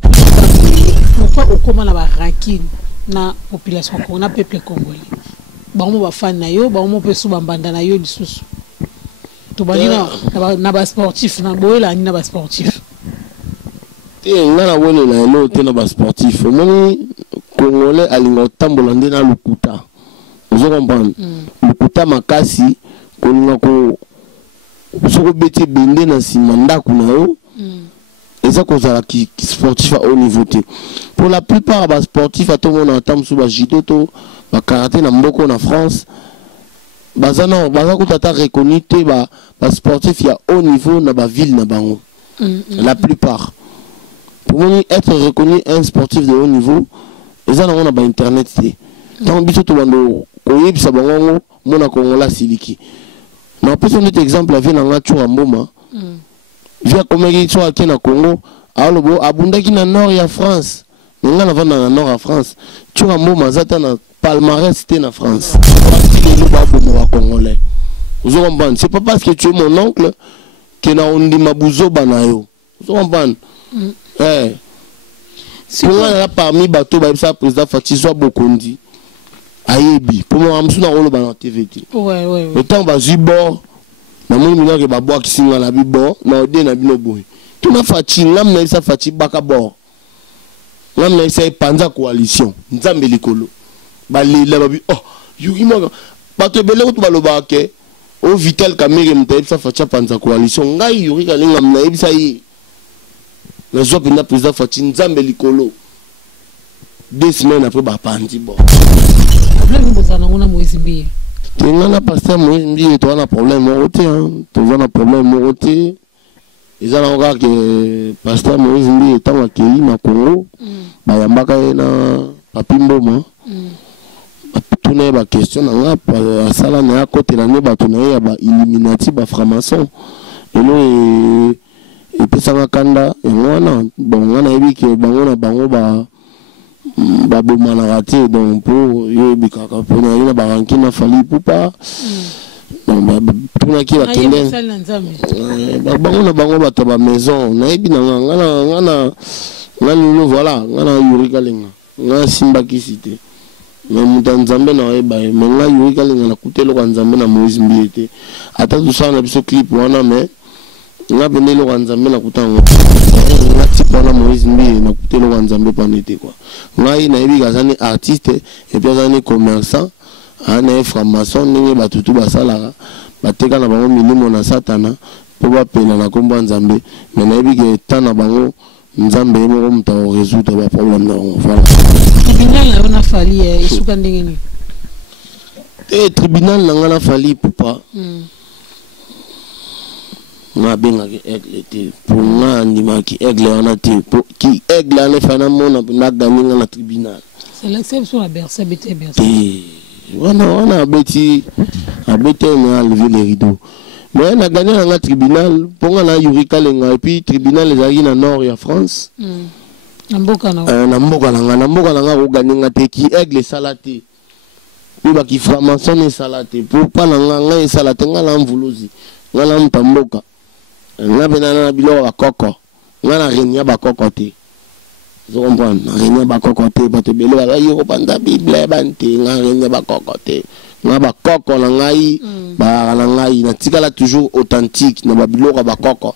pourquoi au comment la ranking na population na peuple congolais bango ba fan na yo bango pe su bambanda na yo lisusu to bani na ba sportif na boyela na ba sportif ngana wone na elo te na ba sportif moni congolais alinga tambola ndena lukuta vous comprenez lukuta makasi kolinga ko soko beti bende na simanda kuna yo et ça cause la qui sportif à haut niveau. Pour la plupart des sportifs à tout le monde entend sur le judo, le karaté na mboko na France, bazana ko tata reconnu te ba sportif ya haut niveau na ba ville na bango. La plupart. Pour moi être reconnu un sportif de haut niveau, et ça on a ba internet te. Tant biso to bando ko yebisa bango mona kongola siliki. Na peut un autre exemple la ville na Chura Mboma. Via comme il soit qui na Congo, alors abundaki na nord ya France. Nga na vana na nord ya France. Chura Mboma zata na palmarès c'était na France. Congolais. Vous comprenez? C'est pas parce que tu es mon oncle que na ondi mabuzo banayo. Vous comprenez? Si on là parmi bateau ba ça président Fati soit Bokondi. Ayebi. Pour moi amsuna rolo ba na TVT. Ouais. Le temps ba zibor na moni mina ke babwa kisinga na bibo na ode na bino boy tuna Fati ngam na isa Fati baka bo ngam na isa panza coalition nzambe likolo balela babi oh yuki mo bato bele ko baloba ke o Vital Kamerhe mta isa Fati panza coalition ngai yuri ka ngam na isa yi na zo pina président Fati nzambe likolo 2 semaines après ba pandi bo problème bozana ngona Moïse Mbiye Tingana pasteur Moïse Mbiye to na problème morote to na problème morote ezala encore que pasteur Moïse Mbiye tanga ke na Congo ba yambaka na Papi Mboma tuna ba question na nga sala na côté la ne ba tuna ya ba Illuminati ba franc-maçon eno e pesanga kanda e ngwana bon ngana yebi ke bango na bango ba baboma na raté donc pour yo bikaka pour na baranki na fali pupa donc pour na ki la tendance bango na bango bato ba maison na yebi na ngana ngana voilà ngana yuri kalenga ngana simba kisite mais mutanzambe na yeba mais ngana yuri kalenga na kutelo kwa nzambe na Moïse Mbiye te ata tusana biso clip wana mais nga benelo kwa nzambe na kutango nga tipo na Moïse Mbiye na kutelo kwa nzambe panete kwa ngai na yebi kazani artiste et puis azani commerçant ana franc-maçon ndenge batutu basalaka bateka na bango milimo na satana po bapela na kombo nzambe mais na yebi ke tana bango nzambe moko muta résoudre ba problème na voilà tribunal na fali isuka ndenge ni tribunal na ngana fali pupa ma benga ki aigle te pour nga ndima ki aigle wana te ki aigle ana fana mona na ganinga na tribunal c'est l'exception à Bercy bete wana abeti na lever les rideaux mais na gagné na tribunal pour na yuri kalenga et puis tribunal ezali na nord ya France na mboka na ko ganinga te ki aigle salate ba ki franc-maçon salate pour pas na nga salate nga la mvuluzi nga la mtamboka nga benana na bilo ba koko nga na renya ba koko te zo comprendre na renya ba koko te ba te belo ba yo panda bible bante nga renya ba koko te nga ba koko na ngai ba na ngai na tikala toujours authentique na ba bilo ba koko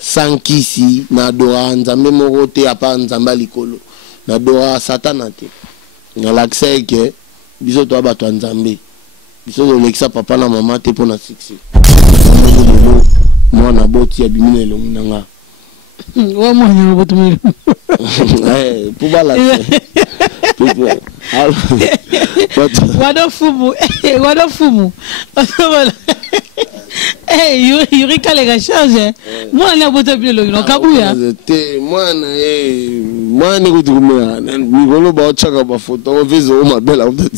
sankisi na dora nzambe moko te apa nzamba likolo na dora satana te na l'accès que biso to ba to nzambe biso do lexa papa na mama te pona succès moi na boti ya bimine lo nanga wa mo nya botu mi pour bala wado fumu yuri kalega charge moi na botu bi lo no kabuya te moi ne kutumia ni golo ba chaka ba photo viso ma belle en fait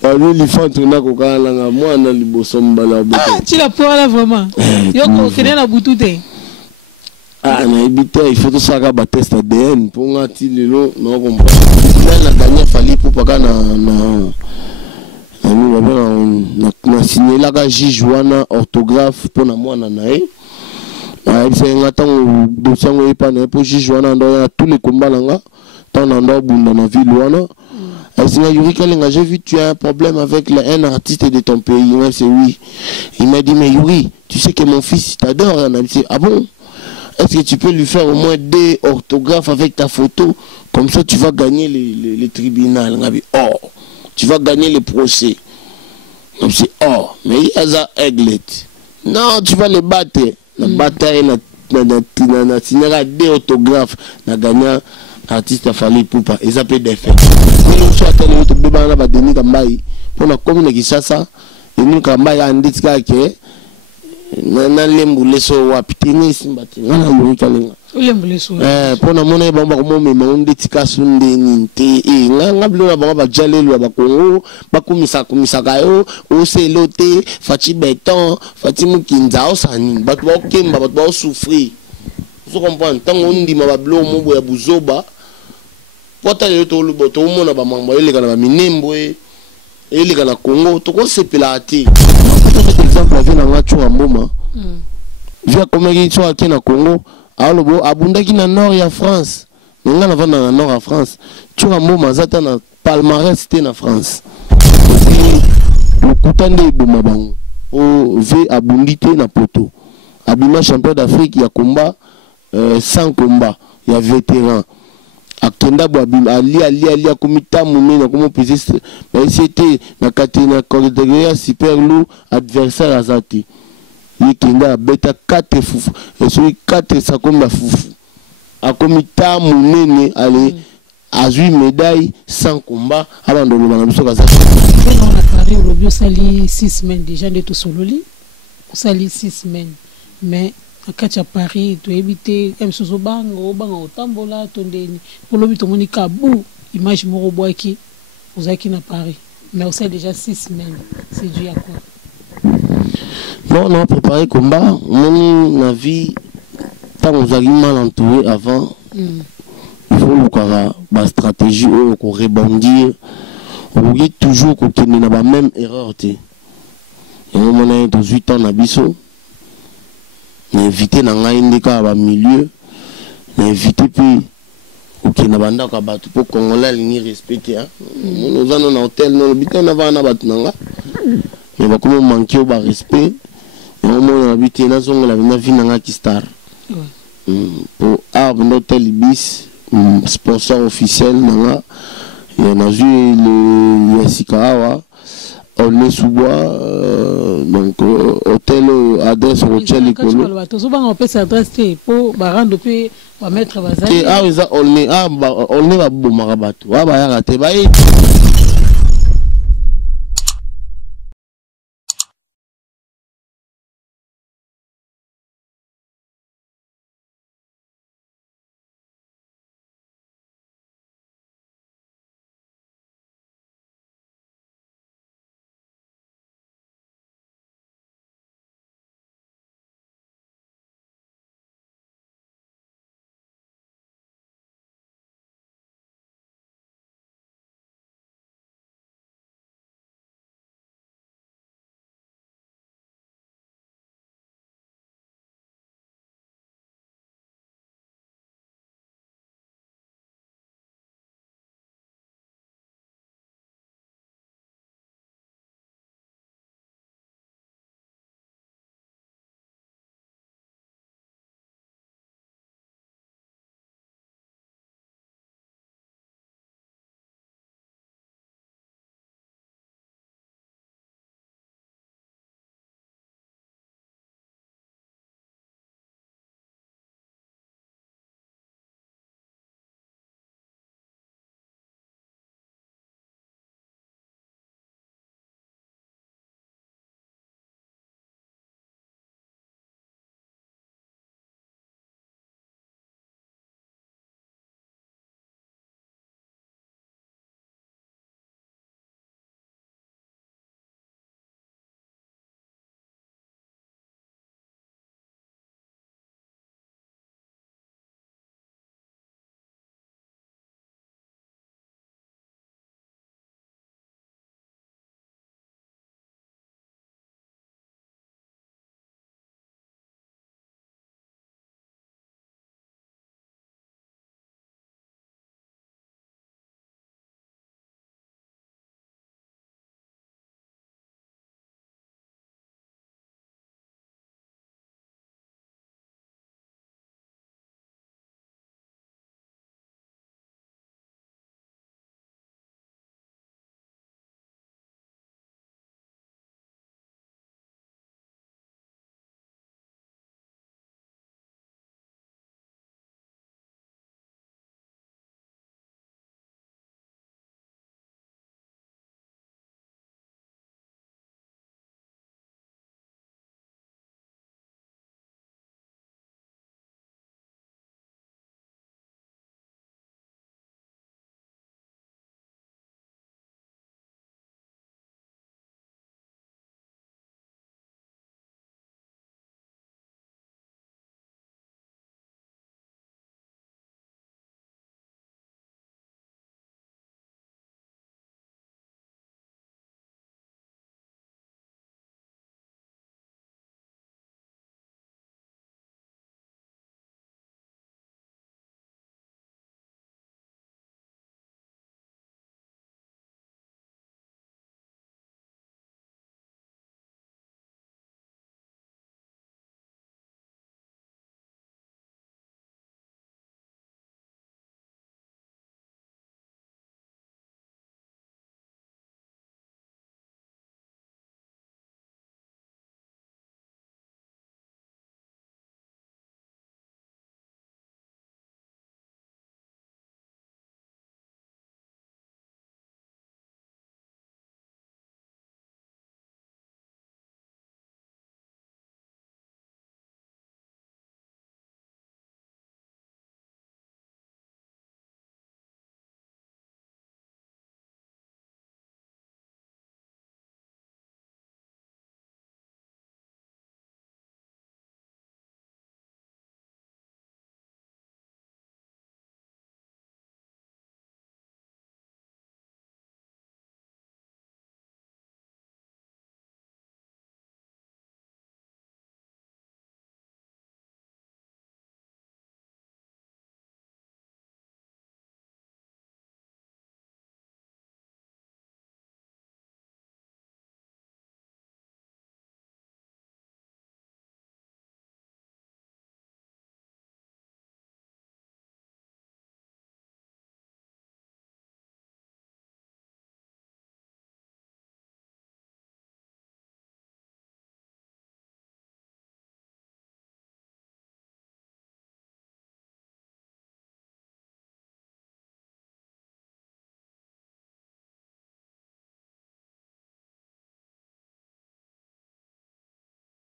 Parmi les fans, on a kokala moi na liboso mbala bote. Ah, tu la prends là vraiment. Yoko kene na butute. Ah, na ibite il faut tout ça ka ba test ADN pour ngati lelo no comprendre. Na gagner fali pour pas na signé la juge wana orthographe pour na mwana nae. c'est un temps dossier où il pas pour juger dans tous les combats là tant dans la ville là. J'ai vu tu as un problème avec un artiste de ton pays. Moi, c'est oui. Il m'a dit, mais Yuri, tu sais que mon fils t'adore. On a dit, ah bon? Est-ce que tu peux lui faire au moins des orthographes avec ta photo? Comme ça, tu vas gagner les tribunaux. On a dit, oh, tu vas gagner les procès. On a dit, oh, mais il y a ça, aigle. Non, tu vas les battre. La bataille, na signer des orthographes. Na gagner artiste a fallu pour pas. Ils appellent des faits. Mais nous sommes allés au Béba, on a donné comme bail. Pour la commune qui ça, et nous, comme bail, on dit que na lembu leso wa pitini simbati na yuri kalinga lembu leso pona mona ba ba mo me maundi tika sunde ninte nga blo ba ba jalelu ba kongo ba kumisa kayo o selote fati beton fati mukinza o sani ba to kemba ba to souffrir vous comprenez tant on dit ma blo mo boya buzoba pota yo to lu boto mo na ba mambo ele kana ba minembo ele kana Congo to ko sepelati. Par exemple, avec la Chouamboma, via comme il soit qui na Congo, alors abunda qui na nord ya France, on a na nord à France. Chouamboma zata na palmarès c'était na France. Le kutande bomabango, o v abundité na poto. Abima champion d'Afrique ya combat, sans combat, ya vétéran. Akenda boabima ali akomita munene comme pesiste mais c'était na katina catégorie super lourd adversaire azati yikenda beta 4 fufu et celui 4 ça comme la fufu akomita munene ali azui médaille sans combat avant de le na biso kazaki on a parlé au lobby sali 6 semaines déjà de tout sololi sali 6 semaines mais à Paris, tu évites M. Sosobango, Bango, Tambola, Tondeni, pour le but, on Kabou, image Moroboy qui, vous avez qui à Paris. Mais on sait déjà 6 semaines. C'est dû à quoi? Non, on a préparé combat. Mon avis, tant on a mal entouré avant, il faut la stratégie, qu'on rebondir. On dit toujours qu'on n'a pas la même erreur. Et on a 18 ans d'abisso. Invité dans un milieu, invité puis ok na banda ka batu pour congolais ni respecter nous allons dans hôtel nous habitons na bana batu nanga mais ba comme manquer au respect on habité na zonga la na vie nanga ki star pour arbre hôtel Ibis sponsor officiel nanga et on a vu le Yasikawa on est sous bois donc hôtel adresse hôtel Nicolo on peut s'adresser pour rendre puis mettre bazar on est ba bomara bato ba ya raté ba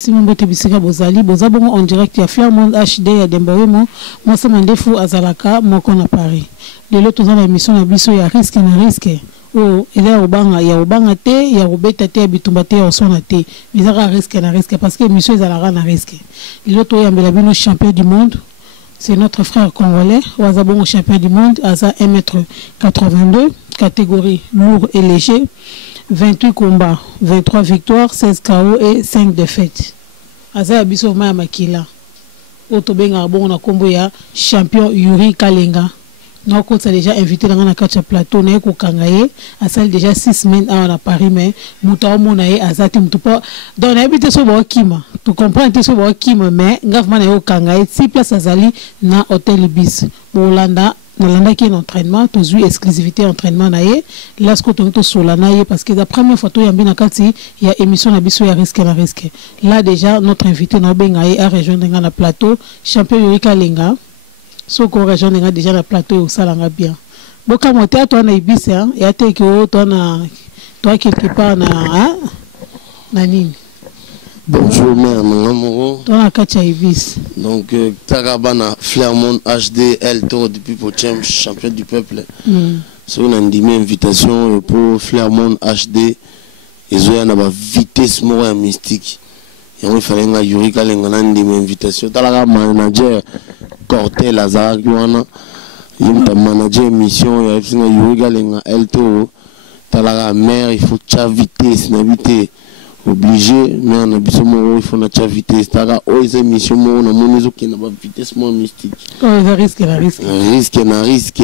Simon Bote Bisika Bozali, Bozabongo en direct, il y a Flairmont HD, il y a Demboemo, moi c'est Mandefou Azalaka, moi qu'on a Paris. De l'autre, dans l'émission, il y a risque et un risque. Oh, il y a Obanga T, il y a Robeta T, Bitumba T, on s'en a T. Mais il y a un risque et un risque parce que l'émission est à la rane à risque. De l'autre, il y a Mbelabino, champion du monde. C'est notre frère congolais, Wazabongo, champion du monde, Aza 1m82, catégorie lourd et léger. 28 combats, 23 victoires, 16 KO et 5 défaites. Aza Abiso Maya Makila. Otobenga bon na kombo ya champion Yuri Kalenga. Nous avons déjà invité dans la plateau. Nous avons déjà 6 semaines à Paris, mais nous avons Azati. Donc, nous avons habité sur le Kima. Tu comprends, tu sur le Kima, mais nous avons 6 places à Zali dans l'hôtel Ibis. Hollanda. Nalanda qui est en entraînement, tu as exclusivité entraînement naie. Là ce que tu as sur la naie parce que la première fois tu as bien il y a émission na biso ya risque na risque. Là déjà notre invité na bengaye a rejoindre na plateau champion Yuri Kalenga. Ce qu'on rejoindre déjà na plateau au salanga bien. Boka monter toi na Ibis hein et ate que toi quelque part na nini. Bonjour, mère, mon donc, Tarabana, Flairmont HD, El Toro depuis Pochem, champion du peuple. C'est une invitation pour Flairmont HD. Ils ont une vitesse mystique. Il fallait que Yuri Kalenga ait une invitation. Tala manager Cortel Lazare, il y a un manager mission, il y a Yuri Kalenga, El Toro. Tala mère, il faut que vitesse, n'habiter. Obligé, mais on a besoin de faire notre vitesse. Tara, aux émissions, on a mon qui n'a pas vitesse mystique. Un risque, un risque. Un risque, un risque.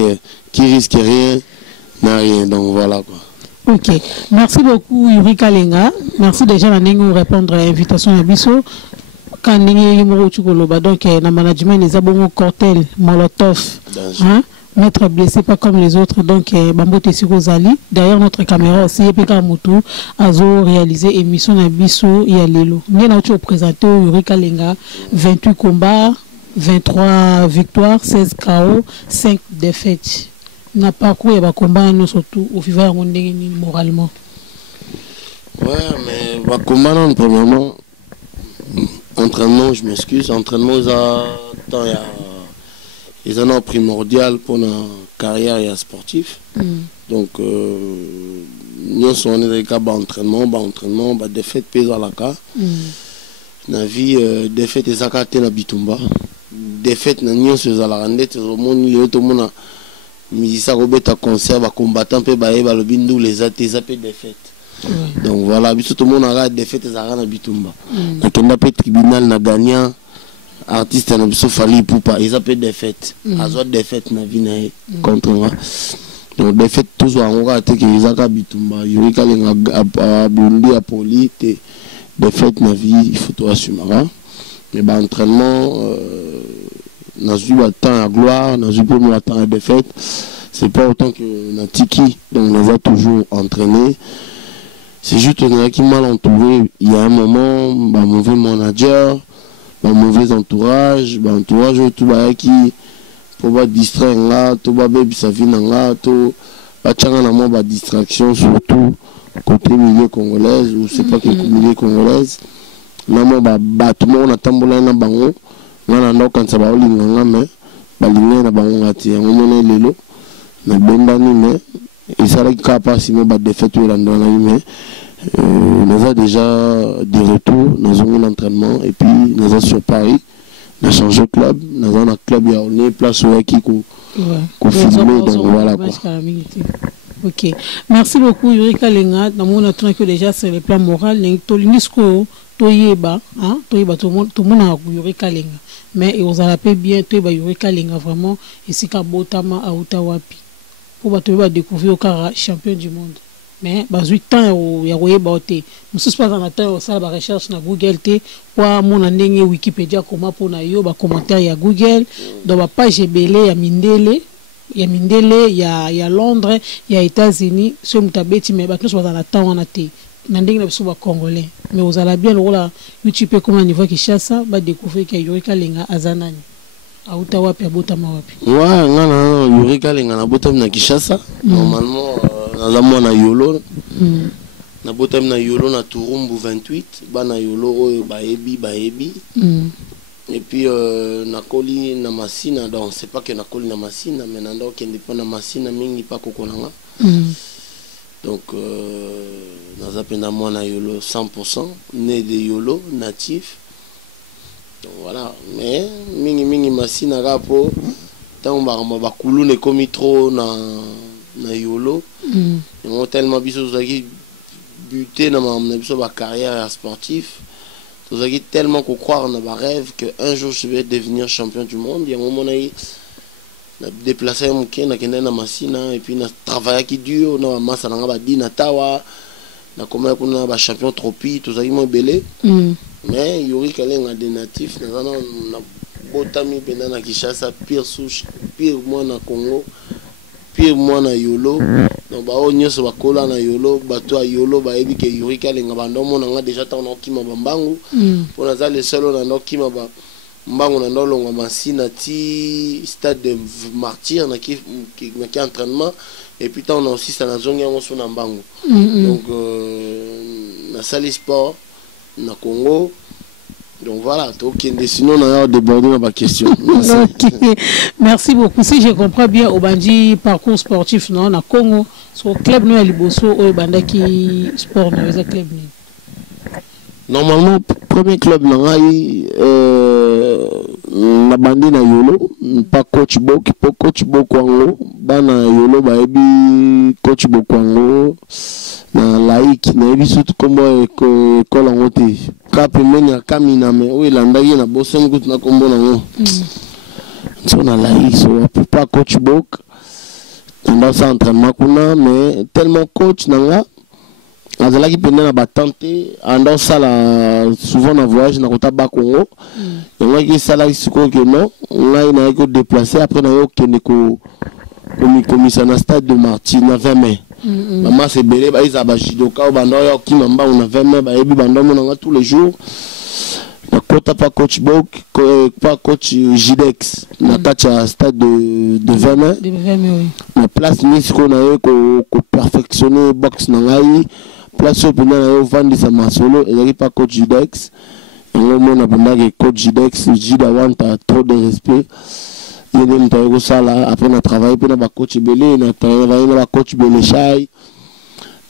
Qui risque rien, n'a rien. Donc voilà quoi. Ok. Merci beaucoup, Yuri Kalenga. Merci déjà de répondre à l'invitation à Bisso. Quand nous avons donc, le management, nous avons un cartel Molotov. Mettre blessé pas comme les autres donc Bambote Sirozali derrière notre caméra aussi Peka Moutou azo réalisé émission na biso ya lelo ngé na tu présenté Yuri Kalenga 28 combats 23 victoires 16 KO 5 défaites na parcours ya combat nous surtout au vivant moralement ouais mais va combat non premièrement entraînement je m'excuse entraînement ça ils en ont primordial pour la carrière sportive. Donc, nous sommes dans des cas d'entraînement, défaite pèse à la cas. La vie, défaite et zakate na bitumba. Défaite na nous sommes à la randette, tout le monde a mis ça au bêta concert, combattant pe baé le bindou les athées défaite. Donc voilà, tout le monde a défaite et à la bitumba. Na kenda pe tribunal na gagnant. Artiste na biso fali poupa ils appellent défaite azo défaite na vie na contre moi donc défaite tous on va attaquer Isaka Bitumba Yuri Kalenga a blondi a poli te défaite na vie il faut tout assumer mais bah entraînement na eu le temps à gloire na eu le temps à défaite c'est pas autant que na tiki donc on va toujours entraîner c'est juste qui mal entouré il y a un moment bah mauvais manager un mauvais entourage, entourage tout qui pour pas distraire là, tout va bien sa vie là, tout pas tchanga na moi distraction surtout côté milieu congolaise ou c'est pas que milieu congolaise. Na moi battement na tambola na bango, na ndo quand ça va olinga mais balinga na bango ngati ngomona lelo na bendani mais et ça là capable si moi défaite ou la ndona mais nous avons déjà des retours, nous avons un entraînement et puis nous avons sur Paris, nous avons changé de club, nous avons un club qui a une place où qui filmé, donc voilà quoi. Ok, merci beaucoup Yuri Kalenga. Dans mon entraînement que déjà sur le plan moral, l'UNESCO, Toyeba, tout le monde a Yuri Kalenga, mais ils ont appelé bien Toyeba Yuri Kalenga vraiment et c'est qu'à Botama à Outawapi pour découvrir au champion du monde. Mais bah 8 temps il y a royé baoté nous sommes pas en temps ça la recherche na Google té pour mon ndenge Wikipédia comment pour na yo ba commentaire ya Google dans ba page belé ya Mindele il y a Londres il y a États-Unis sur mutabeti mais ba nous sommes en temps on a té na ndenge na biso ba congolais mais vous allez bien le rôle YouTube comment niveau Kinshasa ba découvrir que Yuri Kalenga azanani auta wapi abotama wapi ouais ngana Yuri Kalenga na botama na Kinshasa normalement na yolo na botam na yolo na Turumbu 28 bana yolo oyo baebi et puis nakoli na masina donc c'est pas que nakoli na masina mais nando kende pa na masina mingi pa kokonanga donc nazapenda mwana yolo 100% né de yolo natif donc voilà mais mingi masina rapo tant bakulu ne komi trop na yolo et tellement biso zaki buté dans ma carrière sportive. Vous avez tellement qu'on croire dans ma rêve qu'un jour je vais devenir champion du monde. Il y a un moment où je déplacé mon kien, na masina et puis na travail qui dure, na massa na ngaba na tawa, na comment on a champion tropi, tout ça mon belé. Mais yori kalen des natifs, na botami bena na Kinshasa pire souche, pire moi na Congo. Pire moi na yolo donc ba onyoso bakola na yolo bato yolo ba ebi ke yori kalenga bandomo na nga déjà tant na kima bambangu pour na za le solo na no kima ba mbangu na ndolo nga masina ti stade de martyr na ki entraînement et puis tant on a aussi ça na zongi ngo so na mbangu donc na salle sport na Congo. Donc voilà, sinon on a débordé dans ma question. Okay. Merci beaucoup. Si je comprends bien, au Bandi parcours sportif, non, na Congo, sur le club nous à Liboso, au Banda qui sport, nous avons club. Normalement, premier club na Bandi na Yolo, pas coach Bok, pas coach Bokwango, bana Yolo ba ebi coach Bokwango. Na laïque na ebi surtout comme école en haute cap menya kamina me o ilandaki na bosen gut na kombo na ngo so na laïque so pas coach Bok dans sa entraînement kuna mais tellement coach nanga azalaki penda na batante ando sala souvent na voyage na kota ba Congo ngaki sala siko que non ngai na ko déplacer après na yo kende ko komisa na stade de Martyr na 20 mai. Maman c'est belé ba isa ba judoka bando yo ki mamba on a 20 mai ba ebi bando monanga tous les jours. Na kota pas coach Bok pas coach Jidex na kacha stade de 20 mai. De 20 mai oui. Na place ni siko na yo ko perfectionner box na ngai. Place au na yo vandi sa masolo et pas coach Jidex. Et le monde a banda coach Jidex Jida wanta trop de respect. Après on a travaillé pour la coach Belé, on a travaillé pour la coach Belé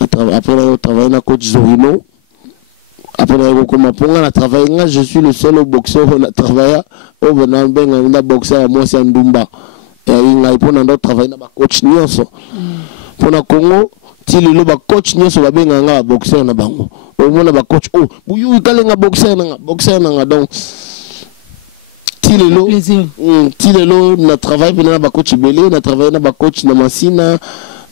après on a travaillé pour la coach Zorino. Après on a travaillé, je suis le seul boxeur on a travaillé au Benambeng, on a boxé à moi c'est un Ndumba. Et on a travaillé pour la coach Nyonso. Pour la Congo, si le coach Nyonso va bien un boxeur na bango. Au moins la coach oh, bouillou kalenga boxeur na donc Tilelo na travail na ba coach Belé na travail na ba coach na Masina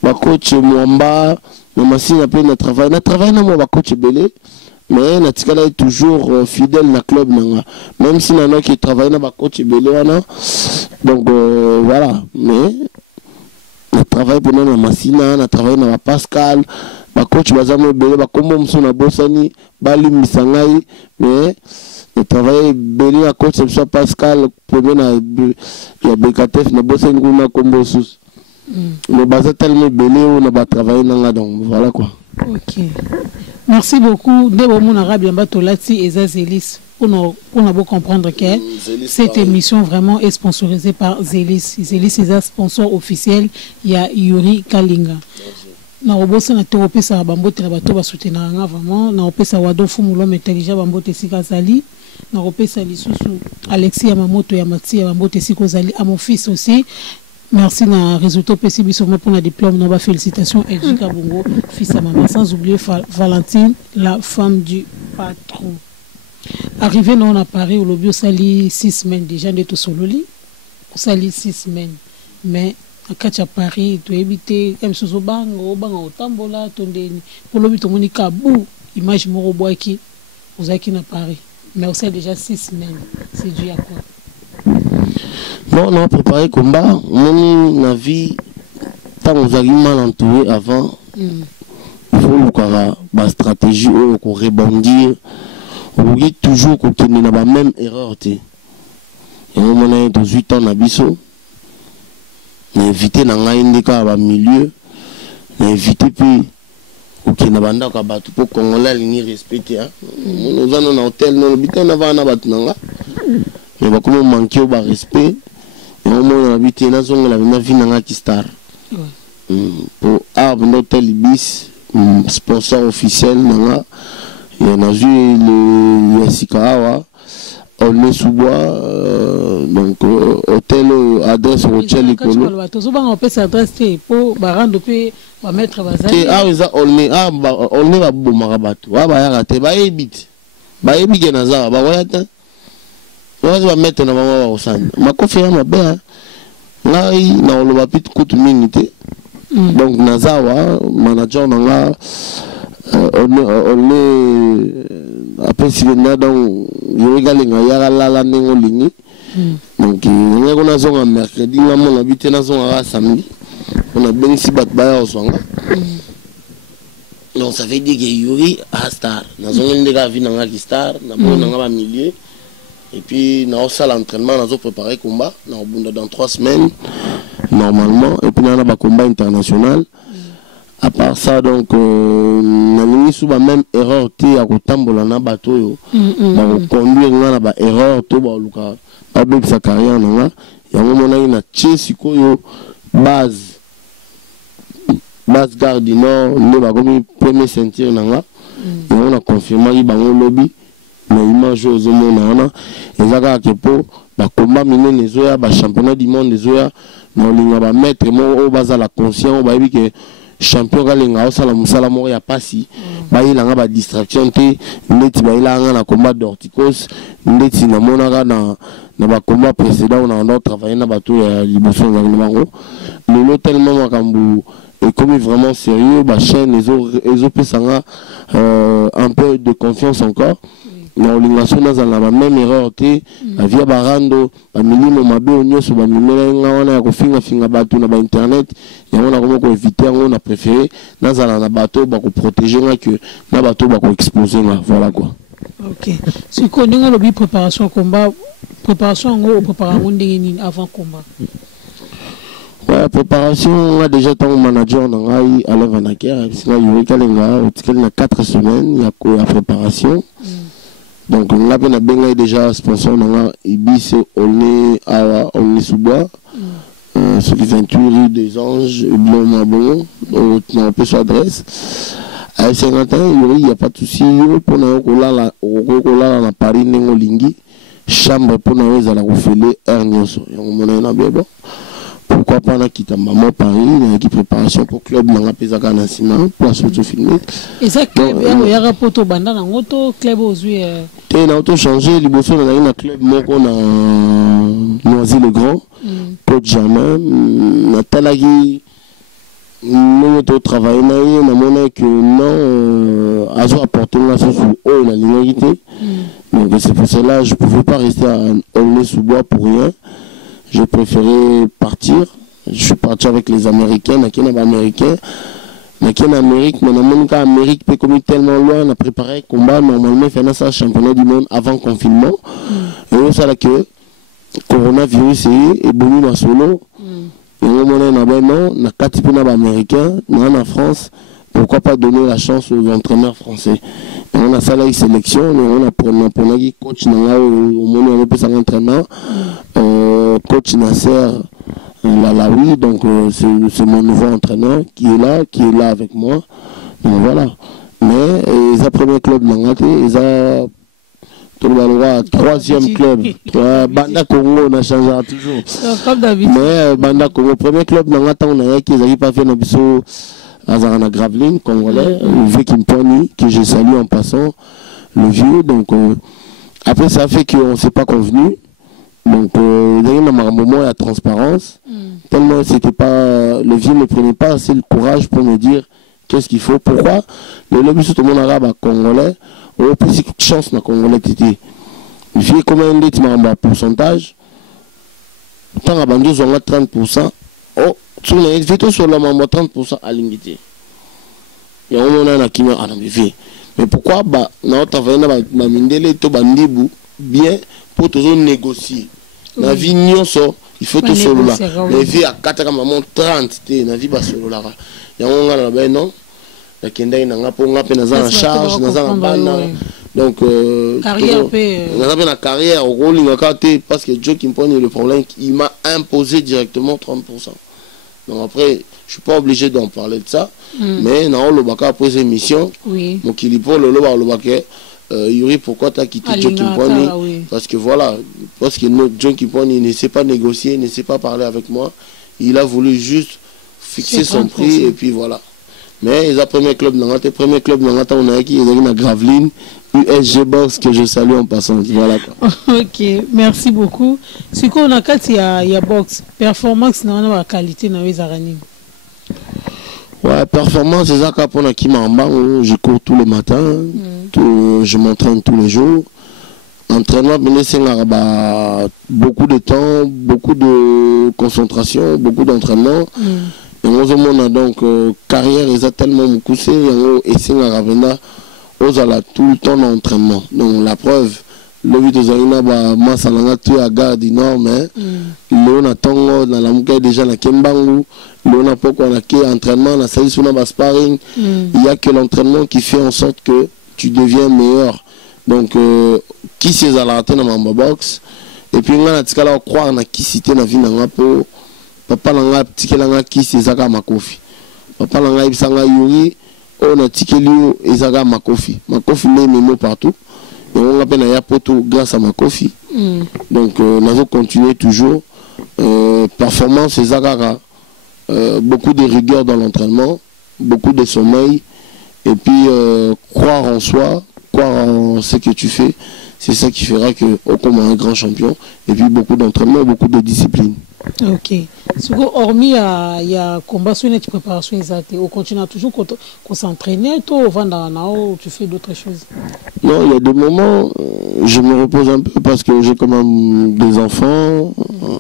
ba coach Mwamba na Masina pe na travail na mo ba coach Belé mais na tikala toujours fidèle na club nanga même si na qui travaille na ba coach Belé wana donc voilà mais na travail pe na Masina na travail na Pascal ba coach bazamo Belé ba kombo msona bosani bali misangai mais le travail belé à coach c'est Pascal premier na ya BKTF na bosse nguna kombo sus le base tellement belé on a travaillé dans donc voilà quoi. OK. Merci beaucoup de mon arabe yamba tolati eza Zélis. On a beau comprendre que cette émission vraiment est sponsorisée par Zélis. Zélis est un sponsor officiel, il y a Yuri Kalinga. Na obosa na topesa bambote na bato ba soutenir vraiment na opesa wado fumulo intelligent bambote sikazali na opesa lisusu Alexis Yamamoto ya Mati ya bambote sikozali à mon fils aussi merci na résultat pesi biso pour na diplôme na ba félicitations Edjika Bongo fils à maman sans oublier Valentine la femme du patron arrivé non à Paris au lobby sali 6 semaines déjà de to sololi sali 6 semaines mais à Paris, tu évites comme ce bango, bango tambola, tondeni. Pour le but, on dit kabou, image moro boy qui vous avez qui à Paris. Mais on sait déjà 6 semaines. C'est dû à quoi? Non, préparer combat, mon vie, tant vous avez mal entouré avant, il faut qu'on la stratégie, qu'on rebondir. On dit toujours qu'on n'a pas la même erreur. Et on a 18 ans d'abisso. Éviter dans un milieu, éviter puis ok na banda ka batu pour congolais ni respecter hein nous allons dans hôtel non bité na va na batu nanga mais ba comme manquer au respect et au moins habiter na zonga la na vie nanga ki star pour l'hôtel Ibis sponsor officiel nanga et on a vu le Yasikawa on est sous bois donc hôtel adresse hôtel Icolo on peut s'adresser pour rendre va mettre bazali on est va bomara bato ba ya raté ba ebit ba ebige na za ba wayata va mettre na mama wa osana makofi ya mabe ngai na oloba pit kutu minute donc nazawa manager nanga on est après si on donc yogalinga ya la nengo lingi donc on a zonga mercredi ngamo na bité na zonga samedi on a bien si bat baya oswanga donc ça veut dire que yuri a star na zonga ndeka vi nanga ki star na bon nanga ba milieu et puis na osa l'entraînement na zo préparer combat na obunda dans 3 semaines normalement et puis na ba combat international. À part ça, donc, on a sous la même erreur, tu as kotambola na bateau yo, conduire na ba erreur, tu ba luka, pas bien sa carrière na, y a un moment où on a tchesiko yo base garde du nord, le ba comme premier ceinture na, et on a confirmé il ba on lobby, mais image aux hommes na, et ça ka kepo, ba combat miné les oya, ba championnat du monde les oya, na linga ba mettre mo au base à la conscience, ba que champion galenga osala musala moko ya pasi bayilanga ba distraction te ndeti bayilanga na combat d'orticos ndeti na monaka na ba combat précédent on a travaillé na bato ya liboso na bango lelo tellement makambu et comme vraiment sérieux ba chaîne les pesanga un peu de confiance encore na olinga sona za la même erreur te via barando ba milimo mabe onyoso ba mimela nga wana ya kofinga bato na ba internet ya wana ko éviter on a préféré na za na bato ba ko protéger nga que na bato ba ko exposer nga voilà quoi. OK si ko ninga lobi préparation combat préparation ngo préparer ndenge avant combat. Ouais, préparation on a déjà tant manager na ngai Alain Vanaker sina yuri kalenga otikeli na 4 semaines il y a préparation. Donc on a bien déjà sponsor dans Ibis on est sous bois sur les 28 rue des Anges et Blanc Mabon on peut s'adresse à 50 ans il n'y a pas de souci pour nous la Paris n'engolingi chambre pour nous à la refélé Ernioso on a bien bon pourquoi pas na Kitambamo Paris na qui préparation pour club na pesaka na sima pour se filmer et ça club ya rapoto banda na ngoto club ozui et na auto changer liboso na club moko na Noisy le Grand Côte Germain na talagi nous to travailler na mona que non azo apporter la sauce au la lignité donc c'est pour cela je pouvais pas rester à Olé sous bois pour rien. Je préférais partir. Je suis parti avec les Américains, Américains. Mais en Amérique, mais dans mon cas, Amérique peut comme tellement loin, on a préparé un combat. Normalement, il fait ça championnat du monde avant confinement. Et on sait que coronavirus est bon dans solo. Et on a non, on a 4 types d'Américains, en France. Pourquoi pas donner la chance aux entraîneurs français? Et on a ça là, une sélection, on a pris coach, on a fait un entraîneur. Coach Nasser Lalaoui, donc c'est mon nouveau entraîneur qui est là avec moi. Donc voilà. Mais ils ont premier club Nangaté, ils ont le troisième club. Banda Congo, on a changé toujours. Comme David. Mais Banda Congo, premier club Nangaté, on a qui n'ont pas fait nos bisous à Zarana Graveline, congolais, le vieux Kimponi, que je salue en passant, le vieux. Donc après, ça fait qu'on ne s'est pas convenu. Donc, il y a un moment de transparence. Tellement c'était pas, le vieux ne prenait pas assez le courage pour me dire qu'est-ce qu'il faut. Pourquoi le lobby tout le monde arabe congolais, au plus de chance dans le congolais t'étais. Le vieux comment il est en pourcentage. Tant à Bandio, on a 30%. Oh, sur les vieux sur le membre 30% à l'ingité. Il y a un moment qui m'a dit, mais pourquoi bah, non, t'as fait un mindele, to bandibu, bien. Pour toujours négocier. La vie il faut tout solo là. La vie à 4 30 la vie pas solo là. Il y a un gars là non. la kenda na ngapo ngape na za en charge na za bana donc carrière na la carrière au rôle parce que Joe Kimponi le problème il m'a imposé directement 30%. Donc après je suis pas obligé d'en parler de ça mais na le baka après émission mon kilipo le baka Yuri, pourquoi tu as quitté Joe Kimponi? Parce que voilà, parce que Joe Kimponi ne sait pas négocier, ne sait pas parler avec moi. Il a voulu juste fixer son prix et puis voilà. Mais les premiers clubs on a qui est Gravelines, USG Box que je salue en passant. Voilà quoi. Ok, merci beaucoup. Ce qu'on a quand il y a box, performance dans la qualité dans les araignées. Ouais, performance, c'est ça pour qui je cours tous les matins, je m'entraîne tous les jours. Entraînement, beaucoup de temps, beaucoup de concentration, beaucoup d'entraînement. Et on a donc carrière, ils ont tellement poussé, et c'est tout le temps d'entraînement. Donc la preuve, le but de Zaina, Massalanga, tu as gare du Nord, mais l'on a tango dans la mouka déjà la Kembangu, l'on a pas qu'on a qui entraînement, la salle sur la sparring. Il y a que l'entraînement qui fait en sorte que tu deviens meilleur. Donc, qui s'est alerté dans ma box, et puis on a dit qu'on croit en qui cité dans la vie dans po, papa langa tike langa qui s'est zaka makofi, papa langa ibsanga yuri, on a tike liu et zaka makofi met mes mots partout. Et on appelle à Yapoto grâce à Makofi. Donc, nous allons continuer toujours. Performance, c'est Zagara. Beaucoup de rigueur dans l'entraînement, beaucoup de sommeil. Et puis, croire en soi, croire en ce que tu fais. C'est ça qui fera que comme un grand champion. Et puis, beaucoup d'entraînement, beaucoup de discipline. Ok. Hormis, il y a combat sur une préparation exacte. On continue toujours qu'on s'entraîne, toi, tu fais d'autres choses. Non, il y a des moments, je me repose un peu parce que j'ai quand même des enfants,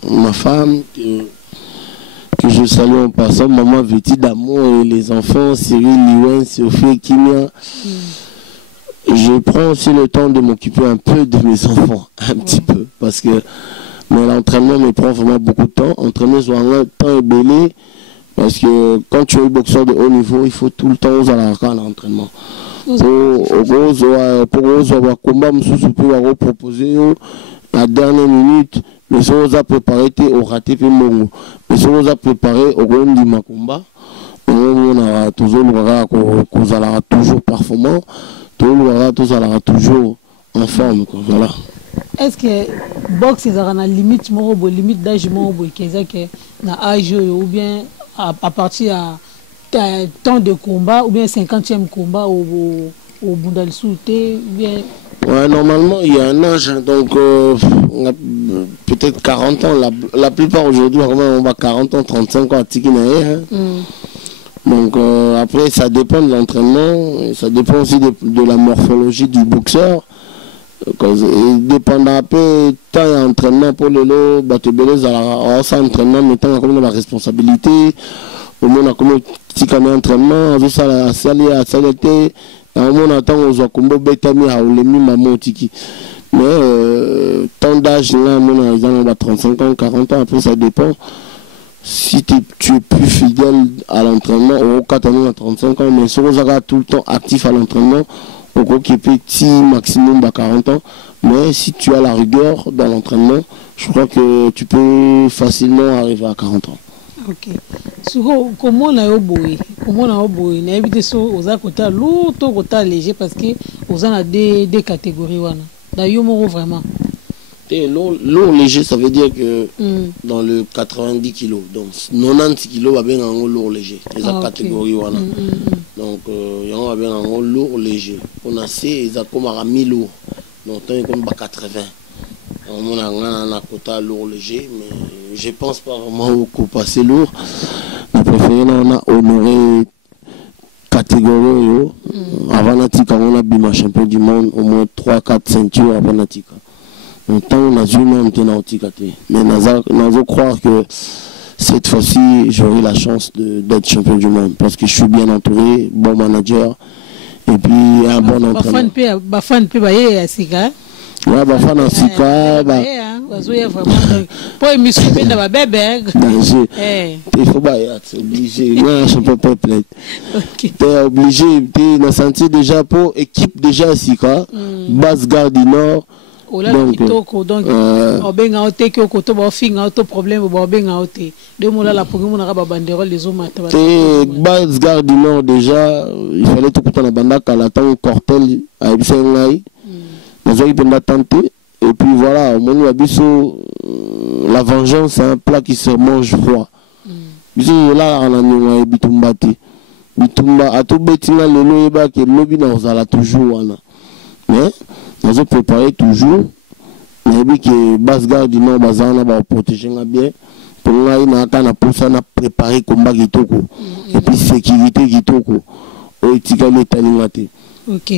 ma femme, que je salue en passant, maman Véti d'amour et les enfants, Cyril, Liwen, Sophie, Kimia. Je prends aussi le temps de m'occuper un peu de mes enfants, un petit peu, parce que mais l'entraînement me prend vraiment beaucoup de temps. Entraîner sur un temps est belé, parce que quand tu es boxeur de haut niveau, il faut tout le temps aux alarmes à l'entraînement. Pour combat, je proposer la dernière minute, mais si on a préparé, au raté, mais si on a préparé au rond du combat, on a toujours toujours performant, toujours en forme. Voilà. Est-ce que boxe est à la limite d'âge âge ou bien à partir de temps de combat ou bien 50e combat au Bundal Souté ou bien... Ouais, normalement il y a un âge, donc on a peut-être 40 ans. La plupart aujourd'hui on va 40 ans, 35 ans à Tikinae. Donc après ça dépend de l'entraînement, ça dépend aussi de la morphologie du boxeur. Dépendant un peu temps d'entraînement pour le lot, entraînement, mais tant comme la responsabilité, au moins on comme petit entraînement, à salité, à un moment attend aux combo bétami à l'emi maman tiki. Mais temps d'âge là, on a 35 ans, 40 ans, après ça dépend. Si tu es plus fidèle à l'entraînement, au 35 ans, mais si on est tout le temps actif à l'entraînement, au qui est petit maximum à 40 ans, mais si tu as la rigueur dans l'entraînement, je crois que tu peux facilement arriver à 40 ans. Ok. Comment on a oboué? Comment on a oboué? On a évité ça aux côtés lourd, aux côtés léger parce que aux a des catégories. D'ailleurs, vraiment. Lourd léger, ça veut dire que dans le 90 kg, donc 90 kg va bien en lourd léger, les catégories. Donc il y a bien en lourd léger. On a ces comme à 1000 lourd, donc il y a comme 80. On a un quota lourd léger, mais je pense pas vraiment au passer lourd. Je préfère on a honoré catégorie avant Natika, on a bima champion du monde au moins 3-4 ceintures avant Natika. Donc tant on a vu même mais nous croire que cette fois-ci j'aurai la chance d'être champion du monde parce que je suis bien entouré, bon manager et puis un bon entraîneur. Bafan pe baye asika. Ouais, Bafan asika, bazoya vraiment pour émission benda ba bébé il faut pas être obligé non champion peuple t'es obligé t'es na senti déjà pour équipe déjà sika base garde du nord donc obenga ote ke okoto ba finga auto problème ba obenga ote de mola la pour mona ba banderole les hommes et base garde du nord déjà il fallait tout pourtant na banda kala tant cortel a bisengai nazoki penda tenter. Et puis voilà, mon abisso, la vengeance, c'est un plat qui se mange froid. Biso là on a nous bitumba ti. Bitumba a tout betina le loyeba que lobi na ozala toujours wana. Mais nous avons préparé toujours. Mais bi que base garde du nord bazana ba protéger bien. Pour nga ina kana posa na préparer combat kitoko. Et puis sécurité kitoko. O etika letalinga te. Ok.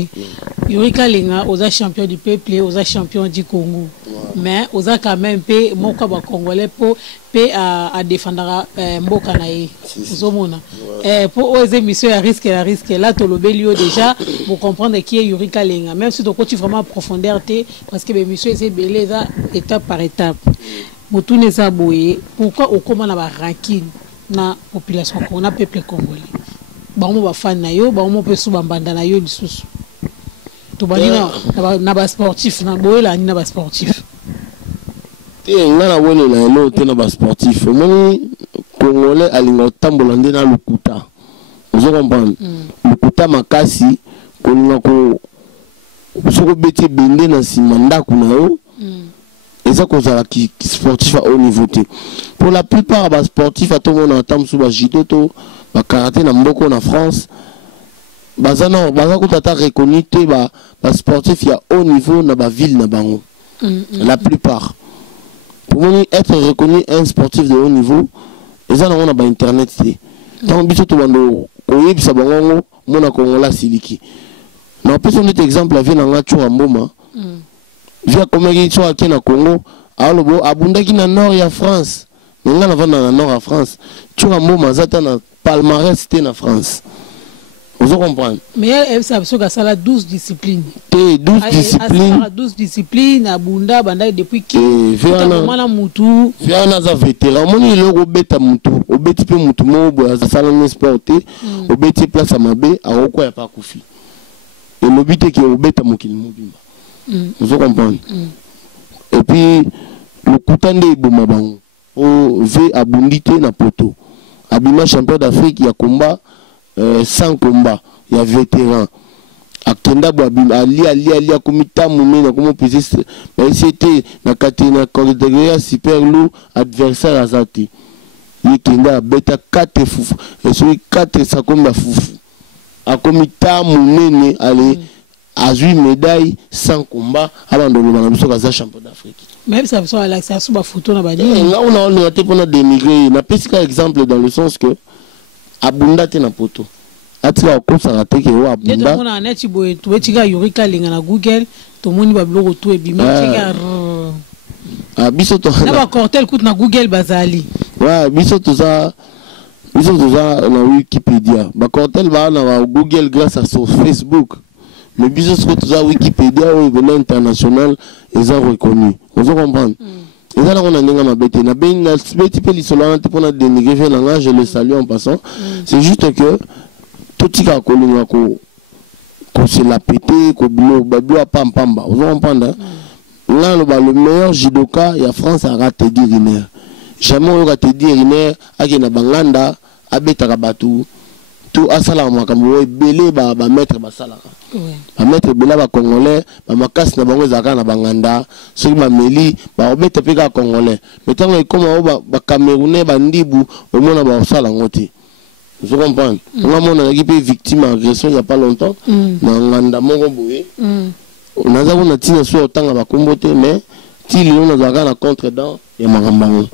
Yorika Lenga, aux champions du peuple, aux champions du Congo. Mais aux quand même peu mon congolais pour à défendre Mboka naï. Zomona. Pour aux émissions à risque là to lobelio déjà pour comprendre qui est Yorika Lenga. Même si tu continues vraiment en profondeur parce que l'émission est belé étape par étape. Motune Zaboye, pourquoi au comment na ba ranking na population na peuple congolais. Baomo ba fan na yo baomo pe su bambanda na yo lisusu to balina na ba sportif na boyela ni na ba sportif te ngana wele na elo te na ba sportif moni congolais alinga tambola nde na lukuta ozo comprendre lukuta makasi kolinga ko soko beti bende na sima ndako na yo eza kozala ki sportif à haut niveau te pour la plupart ba sportif à tout monde entam sous ba judo to ba karaté na mboko na France bazana ko tata reconnu te ba sportif ya haut niveau na ba ville na bango la plupart pour moi être reconnu un sportif de haut niveau eza na ba internet te tant biso to bando ko yebisa bango mona kongola siliki na pesa un exemple avec na ngachura mboma via comme il soit qui na Congo alobo abundaki na nord ya France nga na vanda na nord ya France tu as mboma zata na palmarès te na France. Vous comprenez? Mais elle ça parce que ça a 12 disciplines. 12 disciplines. 12 disciplines abunda banda depuis qui vraiment mutu. Fiana za vétéran moni loko beta mutu, obeti pe mutu mo bo za sala na sport te, obeti place à mabe a oko ya pa kufi. Et l'obité qui obeta mokili mobimba. Vous comprenez? Et puis le kutande iboma bango. O ve abundite na poto. Abima champion d'Afrique, il y a combat, 100 combats, il y a vétéran. Akenda Boabima, Ali, a comité moumé, comment peser, mais c'était la catégorie super lourd, adversaire à Zati. Il Kenda bêta 4 foufou, et celui 4 ça combat foufou. A comité moumé, allez, a 8 médailles, 100 combats, avant de le champion d'Afrique. Même ça veut dire que ça photo na bani. Là on a été pour démigrer. Na pesika exemple dans le sens que abunda te na poto. Atika ko sarate ke wa abunda. On a net boy to etika Yorika Lenga na Google to moni ba blog to e bima tika. Ah biso to. Na ba cortel coûte na Google bazali. Ouais, biso to ça na Wikipédia. Ba cortel ba na Google grâce à son Facebook. Mais biso ce que tout ça Wikipédia ou niveau international ils ont reconnu. Vous comprenez? Et là on a n'enga mabete na ben na beti pe lisolo na pour dénigrer là je le salue en passant. C'est juste que tout tika kolinga ko se la péter ko bilo bablo pamba. Vous comprenez? Là le meilleur judoka ya France a raté Guiriner. Jamais on raté Guiriner akina banganda abeta batu. Tout asala makambo belé ba maître basala. Ba maître bela ba congolais ba makasi na bango zaka na banganda soki ba meli ba obeta peka congolais mais tango ikoma ba camerounais ba ndibu au mona ba osala ngoti. Vous comprenez? On a mon équipe victime d'agression il y a pas longtemps na nganda moko boye. On a zako na tina so tanga ba kombote mais ti lion na zaka na contre dans ya makambango.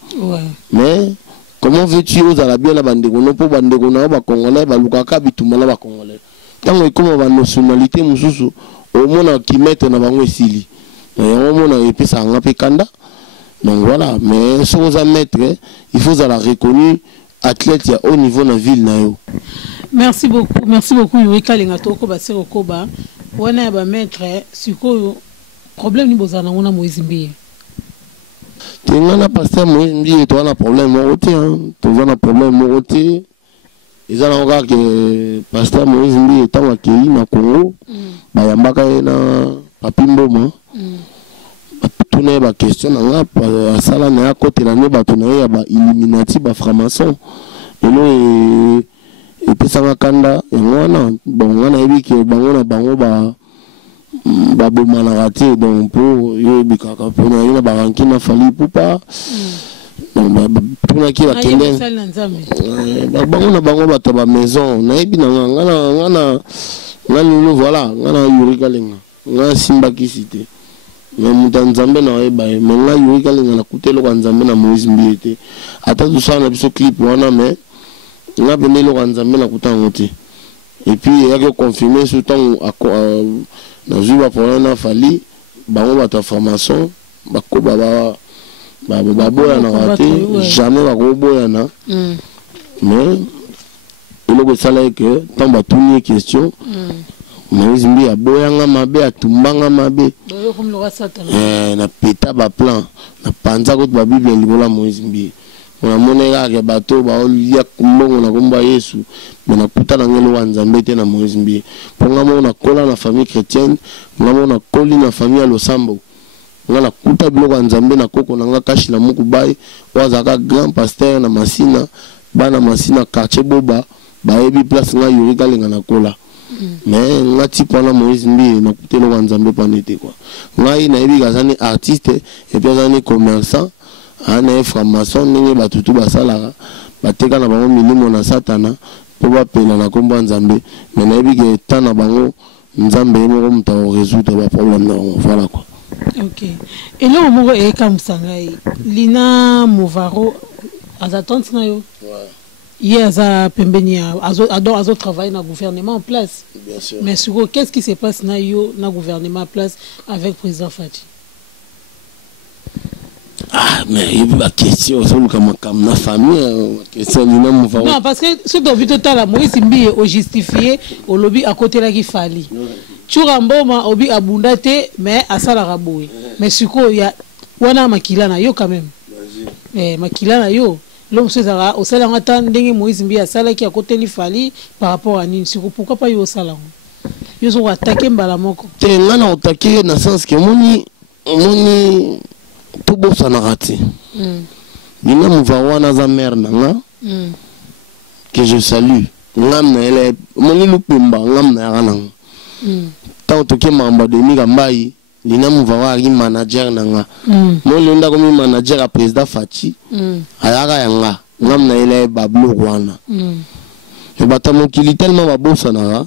Mais comment veux-tu aux Arabiens la bande pour bande ba congolais ba lukaka bituma la ba congolais. Tant que comme ba nationalité mususu au mona qui mettent na bango esili. Et au mona epé ça ngape kanda. Donc voilà, mais si vous mettre il faut la reconnu athlète à haut niveau dans ville na yo. Merci beaucoup Yorika Lenga toko ba sero koba. Wana ba maître siko problème ni bozana ngona Moïse Mbiye. Tu as un pasteur Moïse Mbi, tu as un problème moroté, tu as un problème moroté. Ils ont encore que pasteur Moïse Mbi est en accueilli dans le Congo. Il y a un papimbo. Tout n'est pas question. À ça, là, à côté de l'année, il y a Illuminati, franc-maçon. Et là, et puis ça va kanda. Et moi, on a vu que raté donc pour na fali pupa pour qui la tendance bango na bango bato ba maison na ebi na ngana voilà ngana yurika lenga ngana simba kisite mais mutanzambe na eba mais ngana yurika lenga na kutelo kwa nzambe na Moïse Mbi ete ata tout ça na biso clip wana mais ngana benelo kwa nzambe na kutango te et puis il y a que confirmer ce temps dans une problème na fali bango bata formation bako baba boya na raté jamais bako boya na mais il ko sala que tant ba tourner question Moïse Mbi a boya nga mabe atumbanga mabe na peta ba plan na panza ko ba bible libola Moïse Mbi on a monnaie que bateau ba olia kumbongo na komba Yesu na kuta na ngelo wa Nzambe te na Moïse Mbi ponga mona kola na famille chrétienne ponga mona koli na famille Losambo ngala kuta biloko ya Nzambe na koko na nga kashi na muku bai wazaka grand pasteur na Masina bana Masina quartier Boba ba ebi place nga yurika linga na kola mais nga tipo na Moïse Mbi na kutelo wa Nzambe panete quoi ngai na ebi gazani artiste et puis azani commerçant ana franc-maçon ndenge batutu basalaka bateka na bango milimo na satana po bapela na kombo ya Nzambe mais nayebi ke ta na bango Nzambe moko muta résoudre ba problème na bango voilà quoi. Ok. Et là au moko eka musangai Lina Movaro azatante na yo. Ouais. Hier aza pembeni azo travailler na gouvernement en place. Bien sûr. Mais sur qu'est-ce qui se passe na yo na gouvernement en place avec président Fati? Ah, mais il y a une question sur la famille, question non, parce que ce dont total Moïse Mbi est justifié au lobby à côté là qui fallait. Churamboma obi abundate mais à ça la raboué. Mais suko ya wana makilana yo quand même. Makilana yo. L'homme se dira au salaire attend dingue Moïse Mbi à ça là qui à côté li fallait par rapport à Nini. Suko pourquoi pas yo salaire? Yo sont attaqué mbalamoko. T'es là attaqué dans le sens que moni tout beau ça n'a raté. Nina Mouvawa na za mère nanga que je salue. Ngam na ele moni lupimba ngam na yananga. Tant que mamba de mi gambai Nina Mouvawa ari manager nanga. Moni nda komi manager a président Fati. Ayaka yanga ngam na ele bablo wana. Et batamo kili tellement babosa na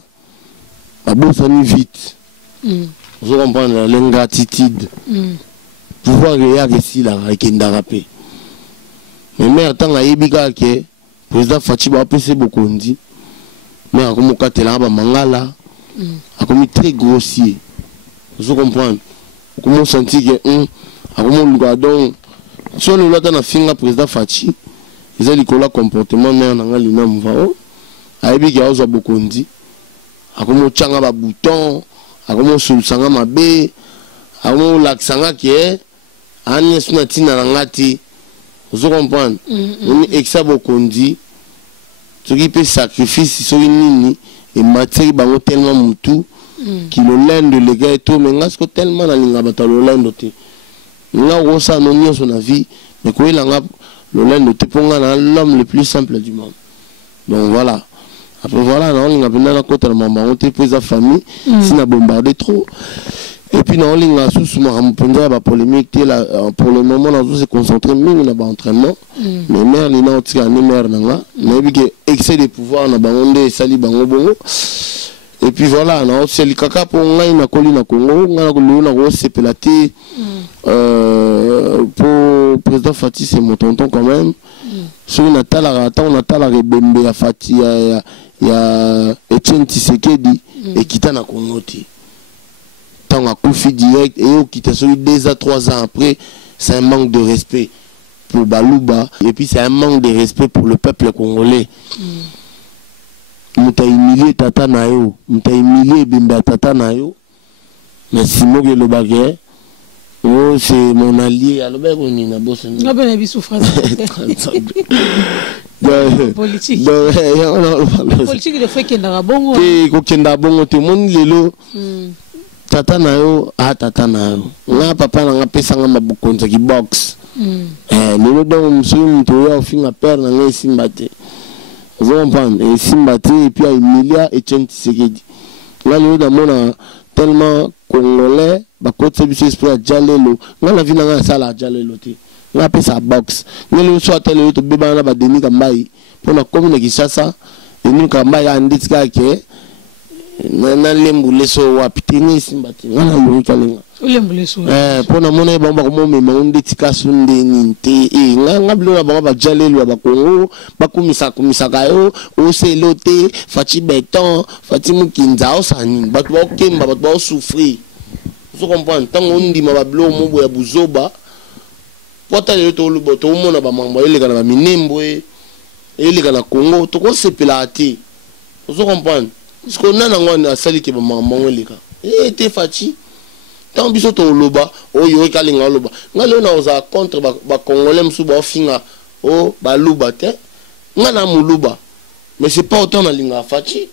babosa ni vite. Vous comprenez l'ingratitude. Pouvoir réagir ici là avec un dérapé. Mais mère tant à Ibika que président Fati va passer beaucoup on dit. Mais à comme katela ba mangala, à comme très grossier. Vous comprenez? Comment sentir que à comme le gardon sur le lot na finga président Fati, ils ont le comportement mère nanga lina mvao. À Ibika ozo beaucoup on dit. À comme changa ba bouton, à comme sulsanga mabe, à comme laksanga qui Anne Sunatina Langati, vous comprenez? On est exabo kondi, ce qui peut sacrifice sur une ligne et matière bango tellement moutou, qui le lend de les gars et tout, mais ngasco tellement la ligne abata le lend de nga rosa non son avis, mais quoi il a le lend de pour l'homme le plus simple du monde. Donc voilà. Après voilà, on a besoin d'un côté de maman, on te pose la famille, si on a bombardé trop. Et puis dans les gens sous la polémique pour le moment on se concentrer même dans l'entraînement mais mère les gens qui ont mère nanga mais que excès de pouvoir na bangonde sali bango bongo et puis voilà na aussi le kaka pour ngai na kolina Congo ngana ko na ko sepelate pour président Fati c'est mon tonton quand même sur une tala rebembe ya Fati ya Etienne Tshisekedi et kita na Congo ti à Koufi direct et au qui t'a celui 2 à 3 ans après, c'est un manque de respect pour Balouba et puis c'est un manque de respect pour le peuple congolais. Mouta humilié tata nayo, mouta humilié bimba tata nayo. Mais si moi le baguette, Oh, c'est mon allié. Alors, ben, on est dans nga ben abi souffrance politique politique de fait kenda bongo te ko kenda bongo te mon lelo tata na yo tata na yo nga papa na nga pesa nga mabukonza ki box lelo donc msumi to ya finga père na nga simba te vous comprenez simba te et puis Emilia et Tshisekedi là lelo da mona tellement congolais ba côté biso esprit jalelo nga la vie na nga sala jalelo te nga pesa box lelo so atele to beba na ba deni kambai pona commune Kinshasa eni kambai anditika ke na lembule so wapiti ni simbati ngana yurika lenga ulembule so pona mona ba ko mema unditika sunde ni te nga bilo na ba jalelo ba Kongo ba kumisa kayo o selote fati beton fati mukinza osani ba ba kemba ba souffrir vous comprenez tant on dit ma blo mo boya buzoba pota le to lubo to mona ba mamba ele kana ba minembo ele kana Congo to ko sepelati vous comprenez parce que nana ngwana asali ke ba mamba ngoleka te fati tant biso to loba o yo kalinga loba ngalo na oza contre ba congolais msu ba finga o ba luba te ngana muluba mais c'est pas autant na linga fati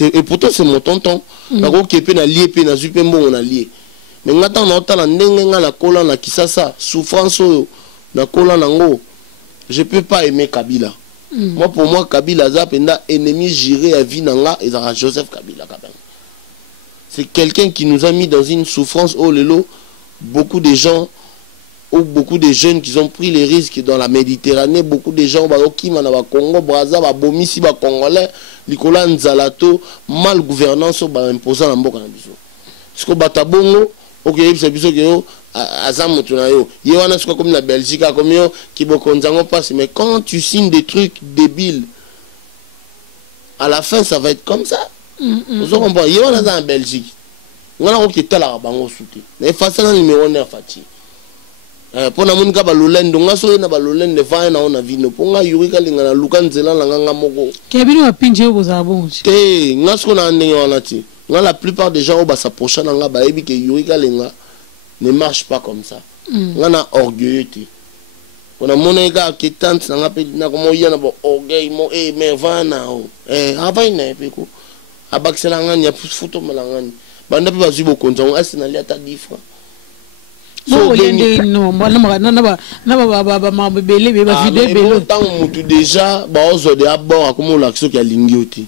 et pourtant c'est mon tonton na ko kepe na lié pe na zupe mbongo na lié mais ngata na otala ndenge nga na kola na Kisasa souffrance na kola nango je peux pas aimer Kabila moi pour moi Kabila za penda ennemi juré à vie nanga et ça Joseph Kabila quand même c'est quelqu'un qui nous a mis dans une souffrance oh lelo beaucoup de gens ou beaucoup de jeunes qui ont pris les risques dans la Méditerranée beaucoup de gens ba okima na ba Congo Brazza ba bomisi ba congolais likola nzalato mal gouvernance ba imposant na mboka na biso parce que batabongo ok c'est biso que yo azamu tunayo ye wana siko comme la Belgique comme yo ki bokonzango passe mais quand tu signes des trucs débiles à la fin ça va être comme ça vous comprenez ye wana dans Belgique ngana ko kitala bango souté mais face na numéro 9 fati pona monika ba lolendo ngaso na ba lolendo va na ona vino ponga yurika linga na luka nzela nga moko kebini wapinje boza bonji te ngaso na ndenge wana ti nga la plupart des gens ba s'approcher na nga ba ebi ke yurika linga ne marche pas comme ça nga na orgueil te pona monika ke tante na nga pe na ko moya na ba orgueil mo mais va na o avai na pe ko abaksela nga nya photo malangani banda pe ba zubo konzango asina li ata difra so yende no na ba bele be ba vidéo bele tant mutu déjà ba ozo de abord comme l'action qui a lingioti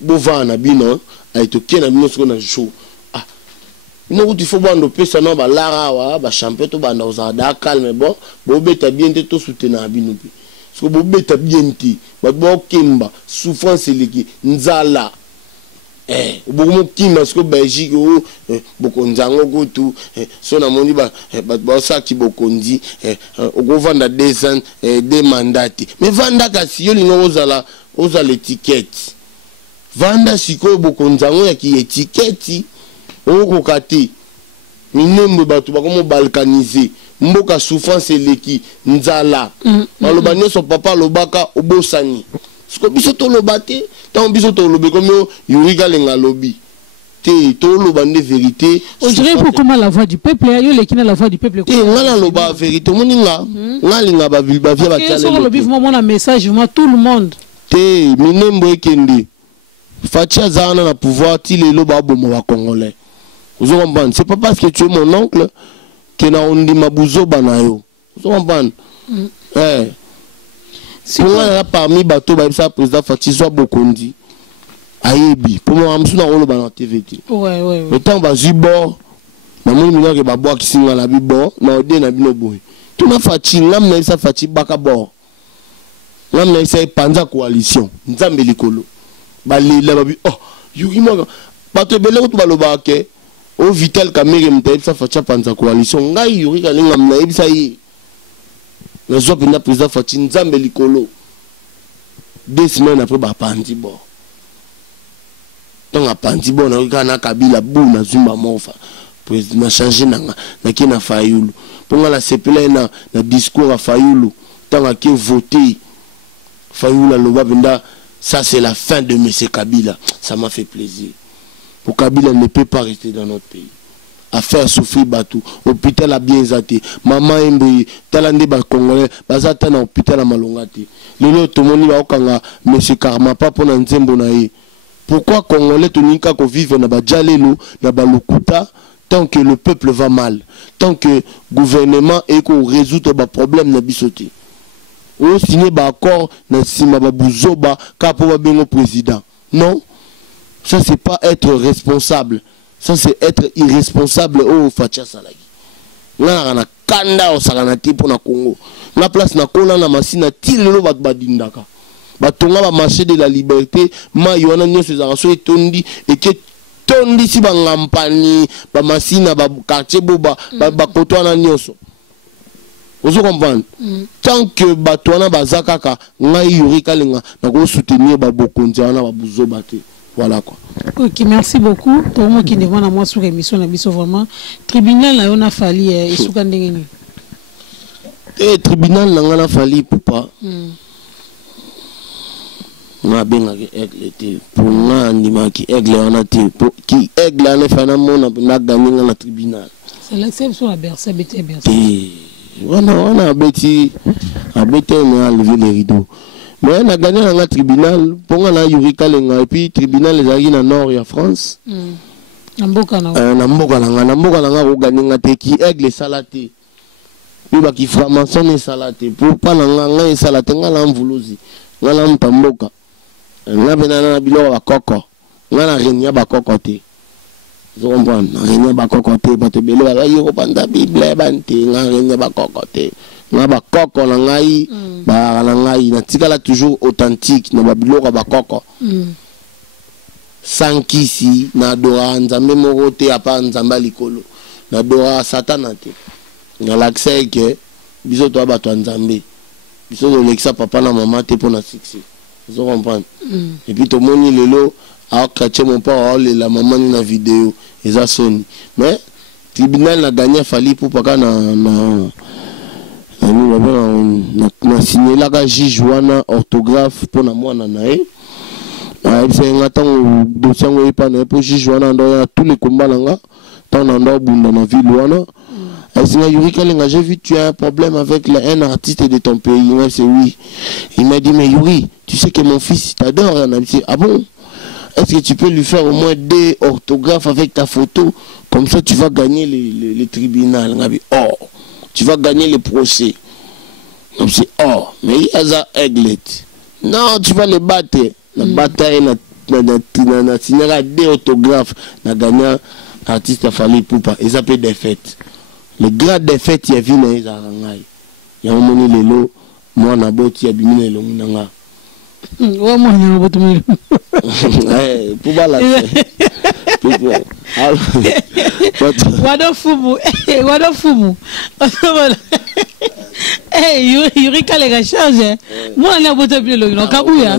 bova na bino a to kena bino siko na show no il faut bando pesa na ba lara wa ba champion to banda oza da calme bon bo beta bien te to soutenir bino pe parce que bo beta bien ti ba bo kimba souffrance liki nzala beaucoup kimba parce que Belgique beaucoup nzango gotu so na moni ba ça qui bokondi o vanda des mandats mais vanda kasi yo lingo oza l'étiquette vanda siko bokonzango ya ki étiquette o kokati minembo batu ba comme balkaniser mboka souffrance leki nzala maloba nyoso papa lobaka obosani siko biso to lobate tant biso to lobe comme yurika lenga lobi te to loba de vérité on dirait pour comment la voix du peuple yo lekina la voix du peuple te ngala loba vérité moninga ngalinga ba via ba tala so lobi vraiment un message vraiment tout le monde te minembo ekende fatia zana na pouvoir ti lelo ba bomo wa congolais vous comprenez c'est pas parce que tu es mon oncle que na ondi mabuzo banayo vous comprenez si on a parmi bateau ba ça président Fati soit bokondi ayebi pour moi amsu na olo ba na TVT ouais le temps ba zibo na moni mina ke ba boa kisinga la bibo na ode na bino boy tout na Fati ngam na ça Fati baka bo ngam na ça panza coalition nzambe likolo ba lila ba bi oh yuki mo bato bele ko ba loba ke o Vital Kamerhe mta ça Fati panza coalition ngai yuri ka ngam na ebisa yi le jour où le président Fati Nzambe likolo 2 semaines après ba pandi bo donc a pandi bo na Kabila bu na Zumba mofa président changer na kina Fayulu pour la sepela na discours à Fayulu tant a que voter Fayulu loba benda ça c'est la fin de monsieur Kabila ça m'a fait plaisir pour Kabila ne peut pas rester dans notre pays à faire souffrir bateau hôpital a bien zaté maman embe talande ba congolais bazata na hôpital à malongati lelo tomoni ba okanga monsieur Karma pa pona nzembo na ye pourquoi congolais tonika ko vivre na ba jalelo na ba lokuta tant que le peuple va mal tant que gouvernement et qu'on résout ba problème na bisoté o signé ba accord na sima ba buzoba ka po ba bengo président non. Ça, c'est pas être responsable. Ça, c'est être irresponsable. Oh, Fatia Salagi. Là, on a kanda au saganati pour na Congo. La place na kola na masina tilelo bat badindaka. Batonga ba marché de la liberté. Ma yona nyo se zaraso etondi et que tondi si ba ngampani ba masina ba quartier boba ba kotwana nyoso. Vous comprenez? Tant que batwana bazakaka ngai yuri kalenga na ko soutenir ba bokonza na ba buzobate. Voilà quoi. Ok, merci beaucoup. Tout le monde qui est devant moi sur l'émission, vraiment. Tribunal, là, on a fallu. Et tribunal, là, on a fallu pour pas. On a bien été. Pour nous, on a qui aigle, on a été. Qui aigle, on a fait on a gagné dans le tribunal. C'est l'exception à Bercy, on a bêti, on a enlevé les rideaux. Mais on a gagné dans le tribunal pour la Yurika Lenga et puis tribunal les aïe dans nord en France. Namboka langa on gagné ngate qui aigle salaté. Puis ba qui franc-maçon et salaté pour pas langa et salaté ngala mvuluzi. Ngala mtamboka. Nga benana na bilo ba koko. Ngala renya ba kokote. Vous comprenez? Renya ba kokote ba te belo ba yo panda bible bante nga renya ba kokote. Nga ba koko na ngai ba na ngai na tikala toujours authentique na babiloko ba koko sankisi na dora nzambe moko te apa nzamba likolo na dora satana te na l'accès que biso to ba to nzambe biso do lexa papa na maman te pour na succès vous comprenez et puis to moni lelo a kache mon père la maman na vidéo eza soni mais tribunal na gagné fali pour pas na na signé la juge wana orthographe pour na mwana nae c'est un temps dossier ngo pas na pour juge wana ndo tous les combats langa tant ndo bunda na ville wana Asina Yuri Kalenga, j'ai vu tu as un problème avec un artiste de ton pays. Il m'a dit oui. Il m'a dit mais Yuri, tu sais que mon fils t'adore. On a dit ah bon? Est-ce que tu peux lui faire au moins des orthographes avec ta photo? Comme ça tu vas gagner les tribunaux. On a dit oh, tu vas gagner les procès. On a dit oh, mais il y a ça aigle. Non, tu vas les battre. La bataille na signé des orthographes. Na gagné artiste a fallu pour pas. Ils appellent des fêtes. Le grade des fêtes, il y a vu les arangai. Il y a un moment où l'élo, moi, on a beau, il y a bimé le minanga. Ouais, moi, il y a un beau tout le monde. Pour voir la Wado fumu. Wado fumu. Eh, Yuri Kalenga charge. Moi, on a beau tout le monde. Kabouya.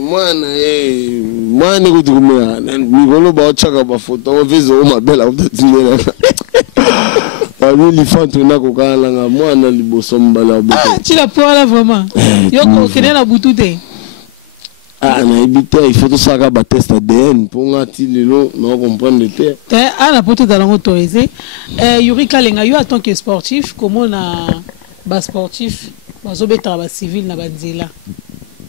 Moi, on est retourné. Migolo, bah, tchaka, bah, photo, on fait ça, ma belle, on peut dire. Ah, tu l'as pris là vraiment. Yoko, quel est la boutoute? Ah, il faut tout ça qu'à test ADN pour non comprendre le terre. Ah, la pote dans l'autorisé. Yuri Kalenga, en tant que sportif, comment on a sportif, on civil na banzela.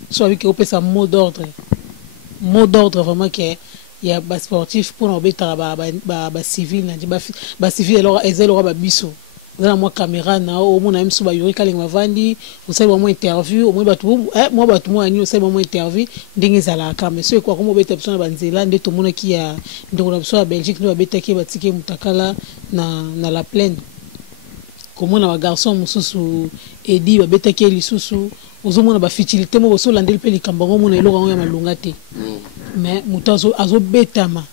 Soit avec un mot d'ordre. Mot d'ordre vraiment qui est. Il y a des sportifs pour nous mettre à civil, civil alors ils ont biso. Dans moi caméra na au moins même sur Yuri Kalenga vandi, vous savez moi interview, au moins moi ni vous savez moi interview, dingue za la caméra. Monsieur quoi comme beta personne banzela ndé tout monde qui a ndongo na biso à Belgique nous beta qui batike mutakala na la plaine. Comment na garçon mususu edi beta qui lisusu ozomona ba futilité mo so landel pe likambango mona eloko ya malunga te. Mais mutazo azobetama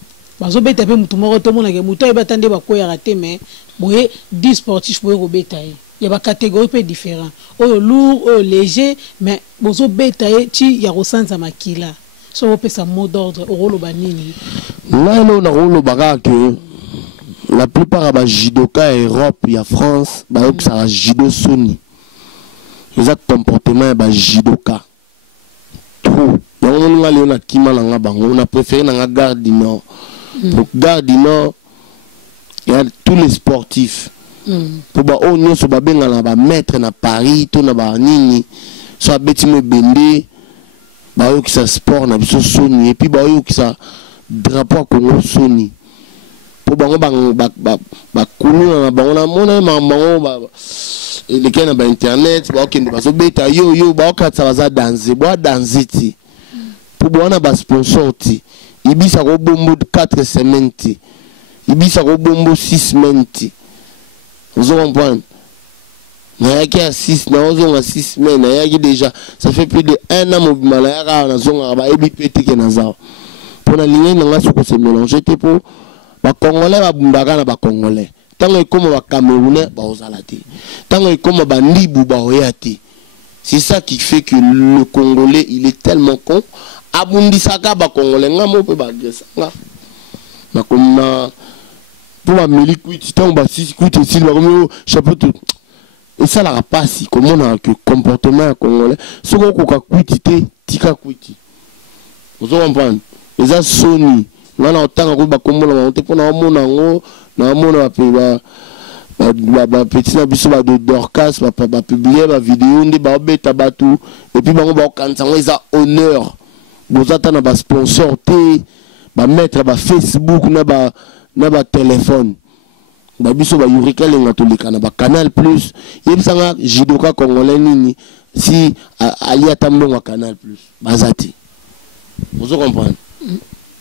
bazobeta pe mutu moko to mona ke mutu ebatande bakoya raté mais boye 10 sportifs boye robeta ye ya ba catégorie pe différent oyo lourd oyo léger mais bozobeta ye ti ya rosanza makila so opesa mot d'ordre orolo banini là on a rolo baga que la plupart ba judoka Europe ya France ba que ça judo soni les comportements ba judoka trop. On a préféré dans la gare du Nord. Pour gare du Nord, il y a tous les sportifs pour ba on nyonso ba benga na ba maître na Paris to na ba nini so beti mo bende ba yo ki sa sport na biso soni et puis ba yo ki sa drapeau Congo soni pour bango ba kunu na bango na mona bango ba les na ba internet ba okende ba so beta yo ba okatsa baza danser ba danser ti pour bona ba sponsor ti ibisa ko bombo 4 semaines ti ibisa ko bombo 6 semaines ti vous comprenez na qui a 6 na ozonga 6 semaines na qui déjà ça fait plus de 1 an mobimala ya na zonga ba ebi petike na zao pour la ligne na ngaso ko se mélanger te pour ba congolais ba bumbaka na ba congolais tango ekoma ba camerounais ba ozala te tango ekoma ba ndibu ba oya te. C'est ça qui fait que le congolais il est tellement con abundisaka ba congolais ngamo pe ba gesanga na komna pour la meli kuiti tango ba sisi kuiti si ba comme chapeau. Et ça la passe comme on a que comportement congolais ce qu'on ko kuiti te tika kuiti vous comprenez les a soni ngana otanga ko ba kombola on te pona mona ngo na mona ba petit na biso ba de Dorcas ba publier ba vidéo ndi ba beta batu et puis bango ba kanza ngo eza honneur bozata na ba sponsor te ba mettre ba Facebook na ba téléphone ba biso ba yurika lenga tolika na ba Canal Plus yebisanga jidoka congolais nini si ali atambonga Canal Plus bazati vous comprenez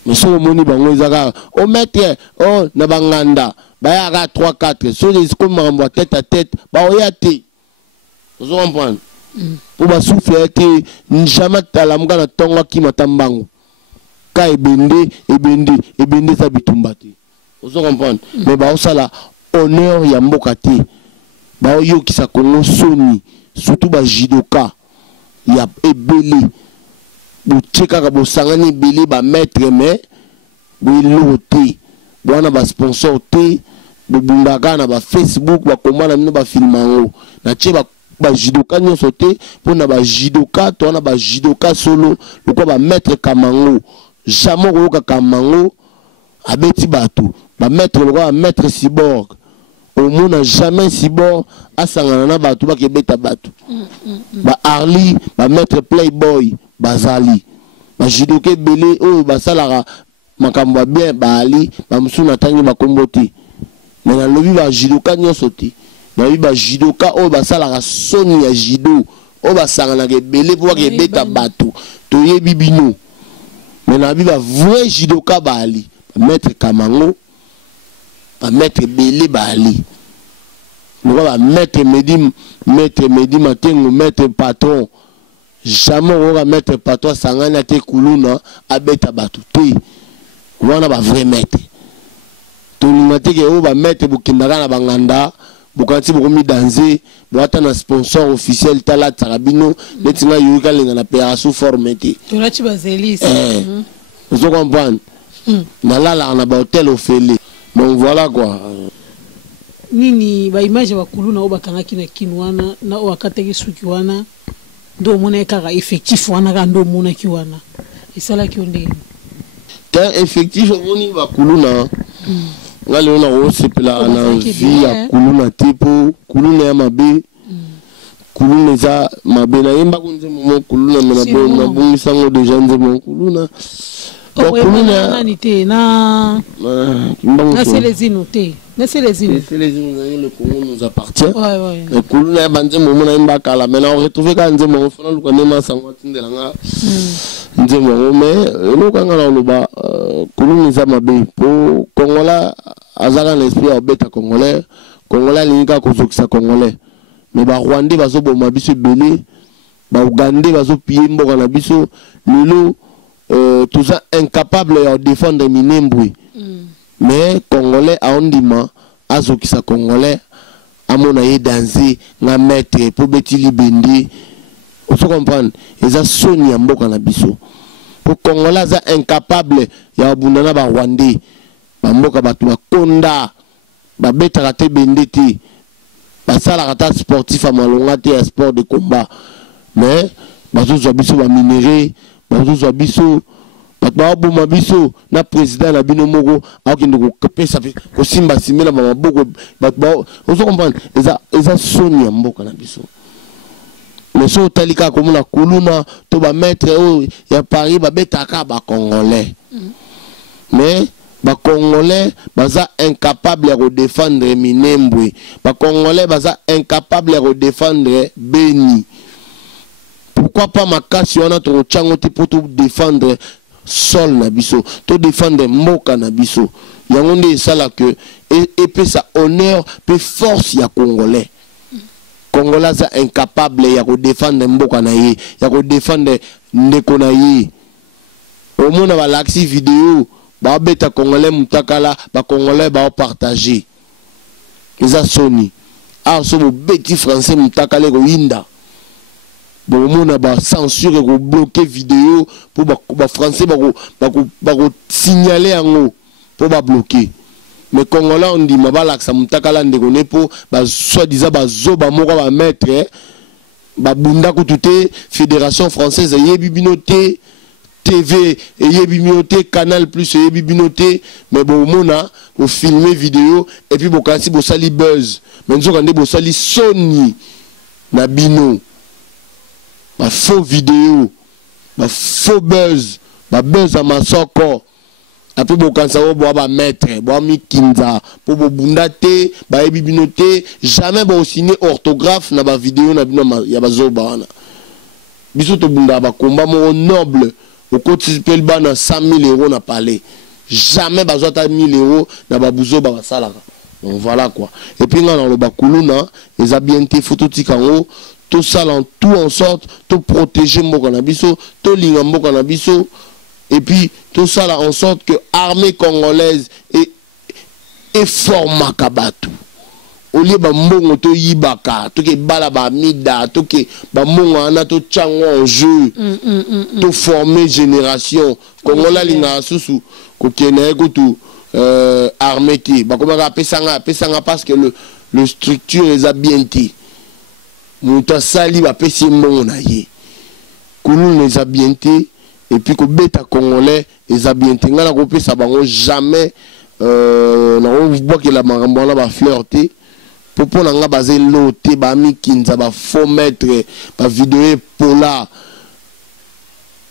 mais so moni bango ezaka o mettre o na banganda ba ya 3 4 so les comme mambo tête à tête ba oya te vous comprenez pour ba souffler te njama tala mga na tonga ki matambango ka ebende sa bitumba te vous comprenez mais ba osala honneur ya mboka te ba yo ki sa Congo soni surtout ba jidoka ya ebele bu tcheka ka bo sangani belé ba maître mais bu loté bwana ba sponsor te bu bundaka na ba Facebook ba komana mino ba filmango na tche ba jidoka nyonso te pona ba jidoka to na ba jidoka solo loko ba maître kamango jamais ko kamango abeti bato ba maître loko ba maître cyborg au monde jamais cyborg asangana na bato ba kebeta bato ba Arli ba maître playboy bazali ba jidoke belé o basalara makambo bien bali ba musuna tangi ba komboti mais na lobi ba jidoka nyonso te ba bi ba jidoka o basalara soni ya jido o basangana ke belé po ke beta bato to yebi bino mais na bi ba vrai jidoka bali ba maître kamango ba maître belé bali nous va maître medi matengo maître patron jamais on va mettre patron sangana te kuluna abeta batu te wana ba vrai maître to ngate ke o ba maître bukindaka na banganda bukanti bokomi danser boata na sponsor officiel tala tarabino netinga yuka lenga na pération formité to la ti bazelis vous comprenez na la na ba hôtel ofele donc voilà quoi nini ba image ba kuluna o bakangaki na kinwana na o akateki suki wana ndo mona kaka effectif wana ka ndo mona ki wana isala ki onde ta effectif moni ba kuluna ngale ona o sepela na vie ya kuluna tipo kuluna ya mabe kuluna za mabe na yemba kunze mo kuluna na bo na bo sango deja nze mo kuluna kuluna nani te na selezino te na selezino le Congo nous appartient ouais le kuluna banze mo na yemba kala mais on retrouver ka nze mo fona luka nema sango tindela nga nze mo mais lo kanga na loba kuluna za mabe po Congola azaka l'esprit à beta congolais linga kozokisa congolais mais ba rwandais bazo boma biso belé ba ougandais bazo piller mboka na biso lelo tout ça incapable de défendre minembwe mais congolais a ondima azokisa congolais amona ye danser na maître pour beti libende vous comprenez eza soni ya mboka na biso pour congolais za incapable ya bundana ba rwandais bamboka batu bakonda babetaka te bende te basalaka ta sportif amalonga te ya sport de combat mais bazozwa biso baminere bazozwa biso ba bo mabiso na président na bino moko akinde ko pesa ko simba simela ba boko ba on se comprendre eza soni ya mboka na biso. Mais so talika comme la kuluna to ba maître ya Paris ba betaka ba congolais. Mais ba congolais baza incapable de défendre Minembwe. Ba congolais baza incapable de défendre Beni. Pourquoi pas makasi wana to chango te pour défendre sol na biso, to défendre mboka na biso. Yango nde sala que et peut sa honneur peut force ya congolais. Congolais est incapable de défendre mboka na ye, ya ko défendre ndeko na ye. Au monde va l'axi vidéo, ba beta congolais mutakala, ba congolais ba partager. Eza soni. Ah so beti français mutakala ko yinda. Bon monde ba censure ko bloquer vidéo pour ba français ba ko signaler en pour ba bloquer. Mais Congolais on dit mabala que ça mutakala ndeko nepo ba soi-disant ba zoba moko ba maître ba bunda ko tuté fédération française yebi binoté TV et yebi binoté Canal Plus yebi binoté mais bon mona au filmer vidéo et puis bo kasi bo sali buzz mais nzo kande bo sali Sony na bino ba faux vidéo ba faux buzz ba buzz à masoko. Après bokansa o bo ba maître bo mi kinza po bo bundate ba ebibinote jamais bo signer orthographe na ba vidéo na bino ya bazoba wana biso to bunda ba combat mo noble au côté pel ba na 100 000 € na palais jamais bazota 1 000 € na ba buzoba ba salaka. Donc voilà quoi. Et puis dans le bakuluna les habienté photo tikango tout ça en tout en sorte tout protéger mboka na biso to linga mboka na biso. Et puis tout ça là en sorte que l'armée congolaise est fort makabatu. Au lieu de mbongo to yibaka, to ke bala ba mida, to ke ba mbongo ana to chango en jeu, to former génération. Congola linga susu ko kene ko tu armée ti. Ba koma ka pesanga parce que le structure les a bien ti. Muta sali ba pesi mbongo na ye. Kulu les a bien ti. Et puis que bêta congolais les a bien tenga la copie ça bango jamais on voit que la marambona va flirter pour nga basé loté ba mi kinza ba faux maître ba vidéo pola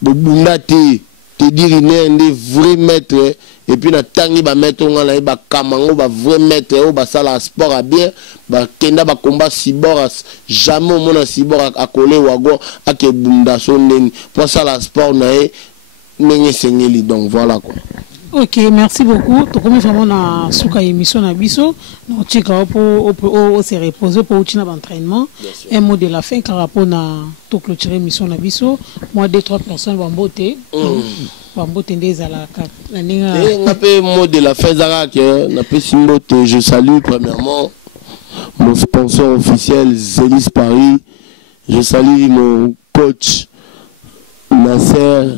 bo bundate te dire né vrai maître et puis na tangi ba maître nga la ba kamango ba vrai maître o ba sala sport à bien ba kenda ba combat cibor jamais mon na cibor a coller wago a ke bunda sonen pour ça la sport na e nenge sengeli. Donc voilà quoi. Ok, merci beaucoup. To comme vraiment na suka émission na biso, na chika pour se reposer pour utina entraînement. Un mot de la fin car rapport na to clôturer émission na biso, moi 2-3 personnes vont botter. Mot de la fin je salue premièrement mon sponsor officiel Zélis Paris. Je salue mon coach Nasser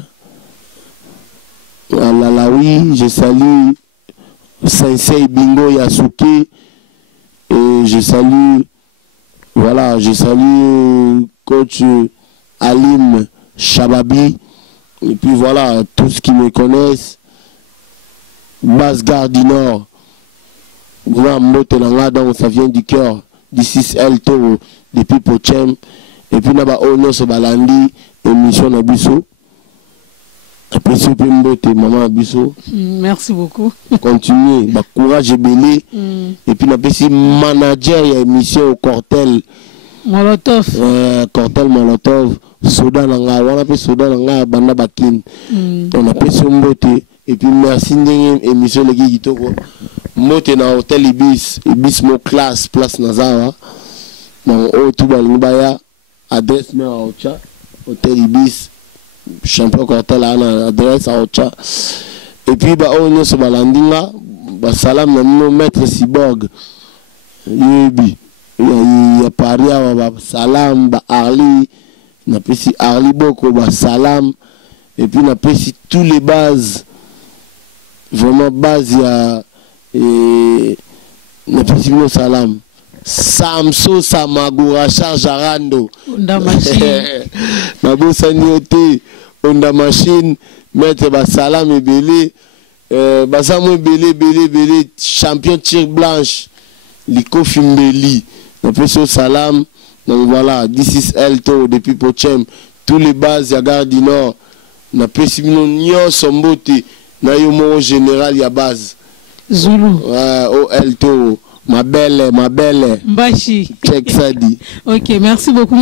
Alalawi. Je salue Sensei Bingo Yasuke. Et je salue coach Alim Shababi. Et puis voilà, tous qui me connaissent, Basse-Gare du Nord, donc ça vient du cœur, d'ici El Toro, depuis Pochem, et puis là-bas, on se balandi, émission Nabiso. Après, c'est maman Abiso. Merci beaucoup. Continuez, courage et belé. Et puis, on manager, il y a émission au Cortel. Molotov. Cortel Molotov. Soda nanga, on appelle Soda nanga, banda bakin. On appelle son mbote. Et puis merci d'engager émission les gitoko. Mbote na hôtel Ibis mo classe place Nazawa. Non, au tout balibaya adresse mais à Ocha. Hôtel Ibis champion Cortel à adresse à Ocha. Et puis bah on est sur balandinga, bah salam na maître Cyborg. Yebi. Il y a Paris à salam ba Arli. Na pesi Arli Boko ba salam et puis na pesi tous les bases vraiment base ya et na pesi mo salam Samso Samagura Charge Arando na bosani ote Honda Machine, Maître Bassalam et Belé, Bassamo Belé, champion tir blanche, Liko Fimbeli, Professeur Salam, donc voilà, this is Elto, depuis Pochem, tous les bases, Yagar du Nord, na Pessimino Nyon Sombote, na Yomo Général Yabaz. Zulu. Ouais, oh Elto. Ma belle. Mbashi. Check ça dit. Ok, merci beaucoup.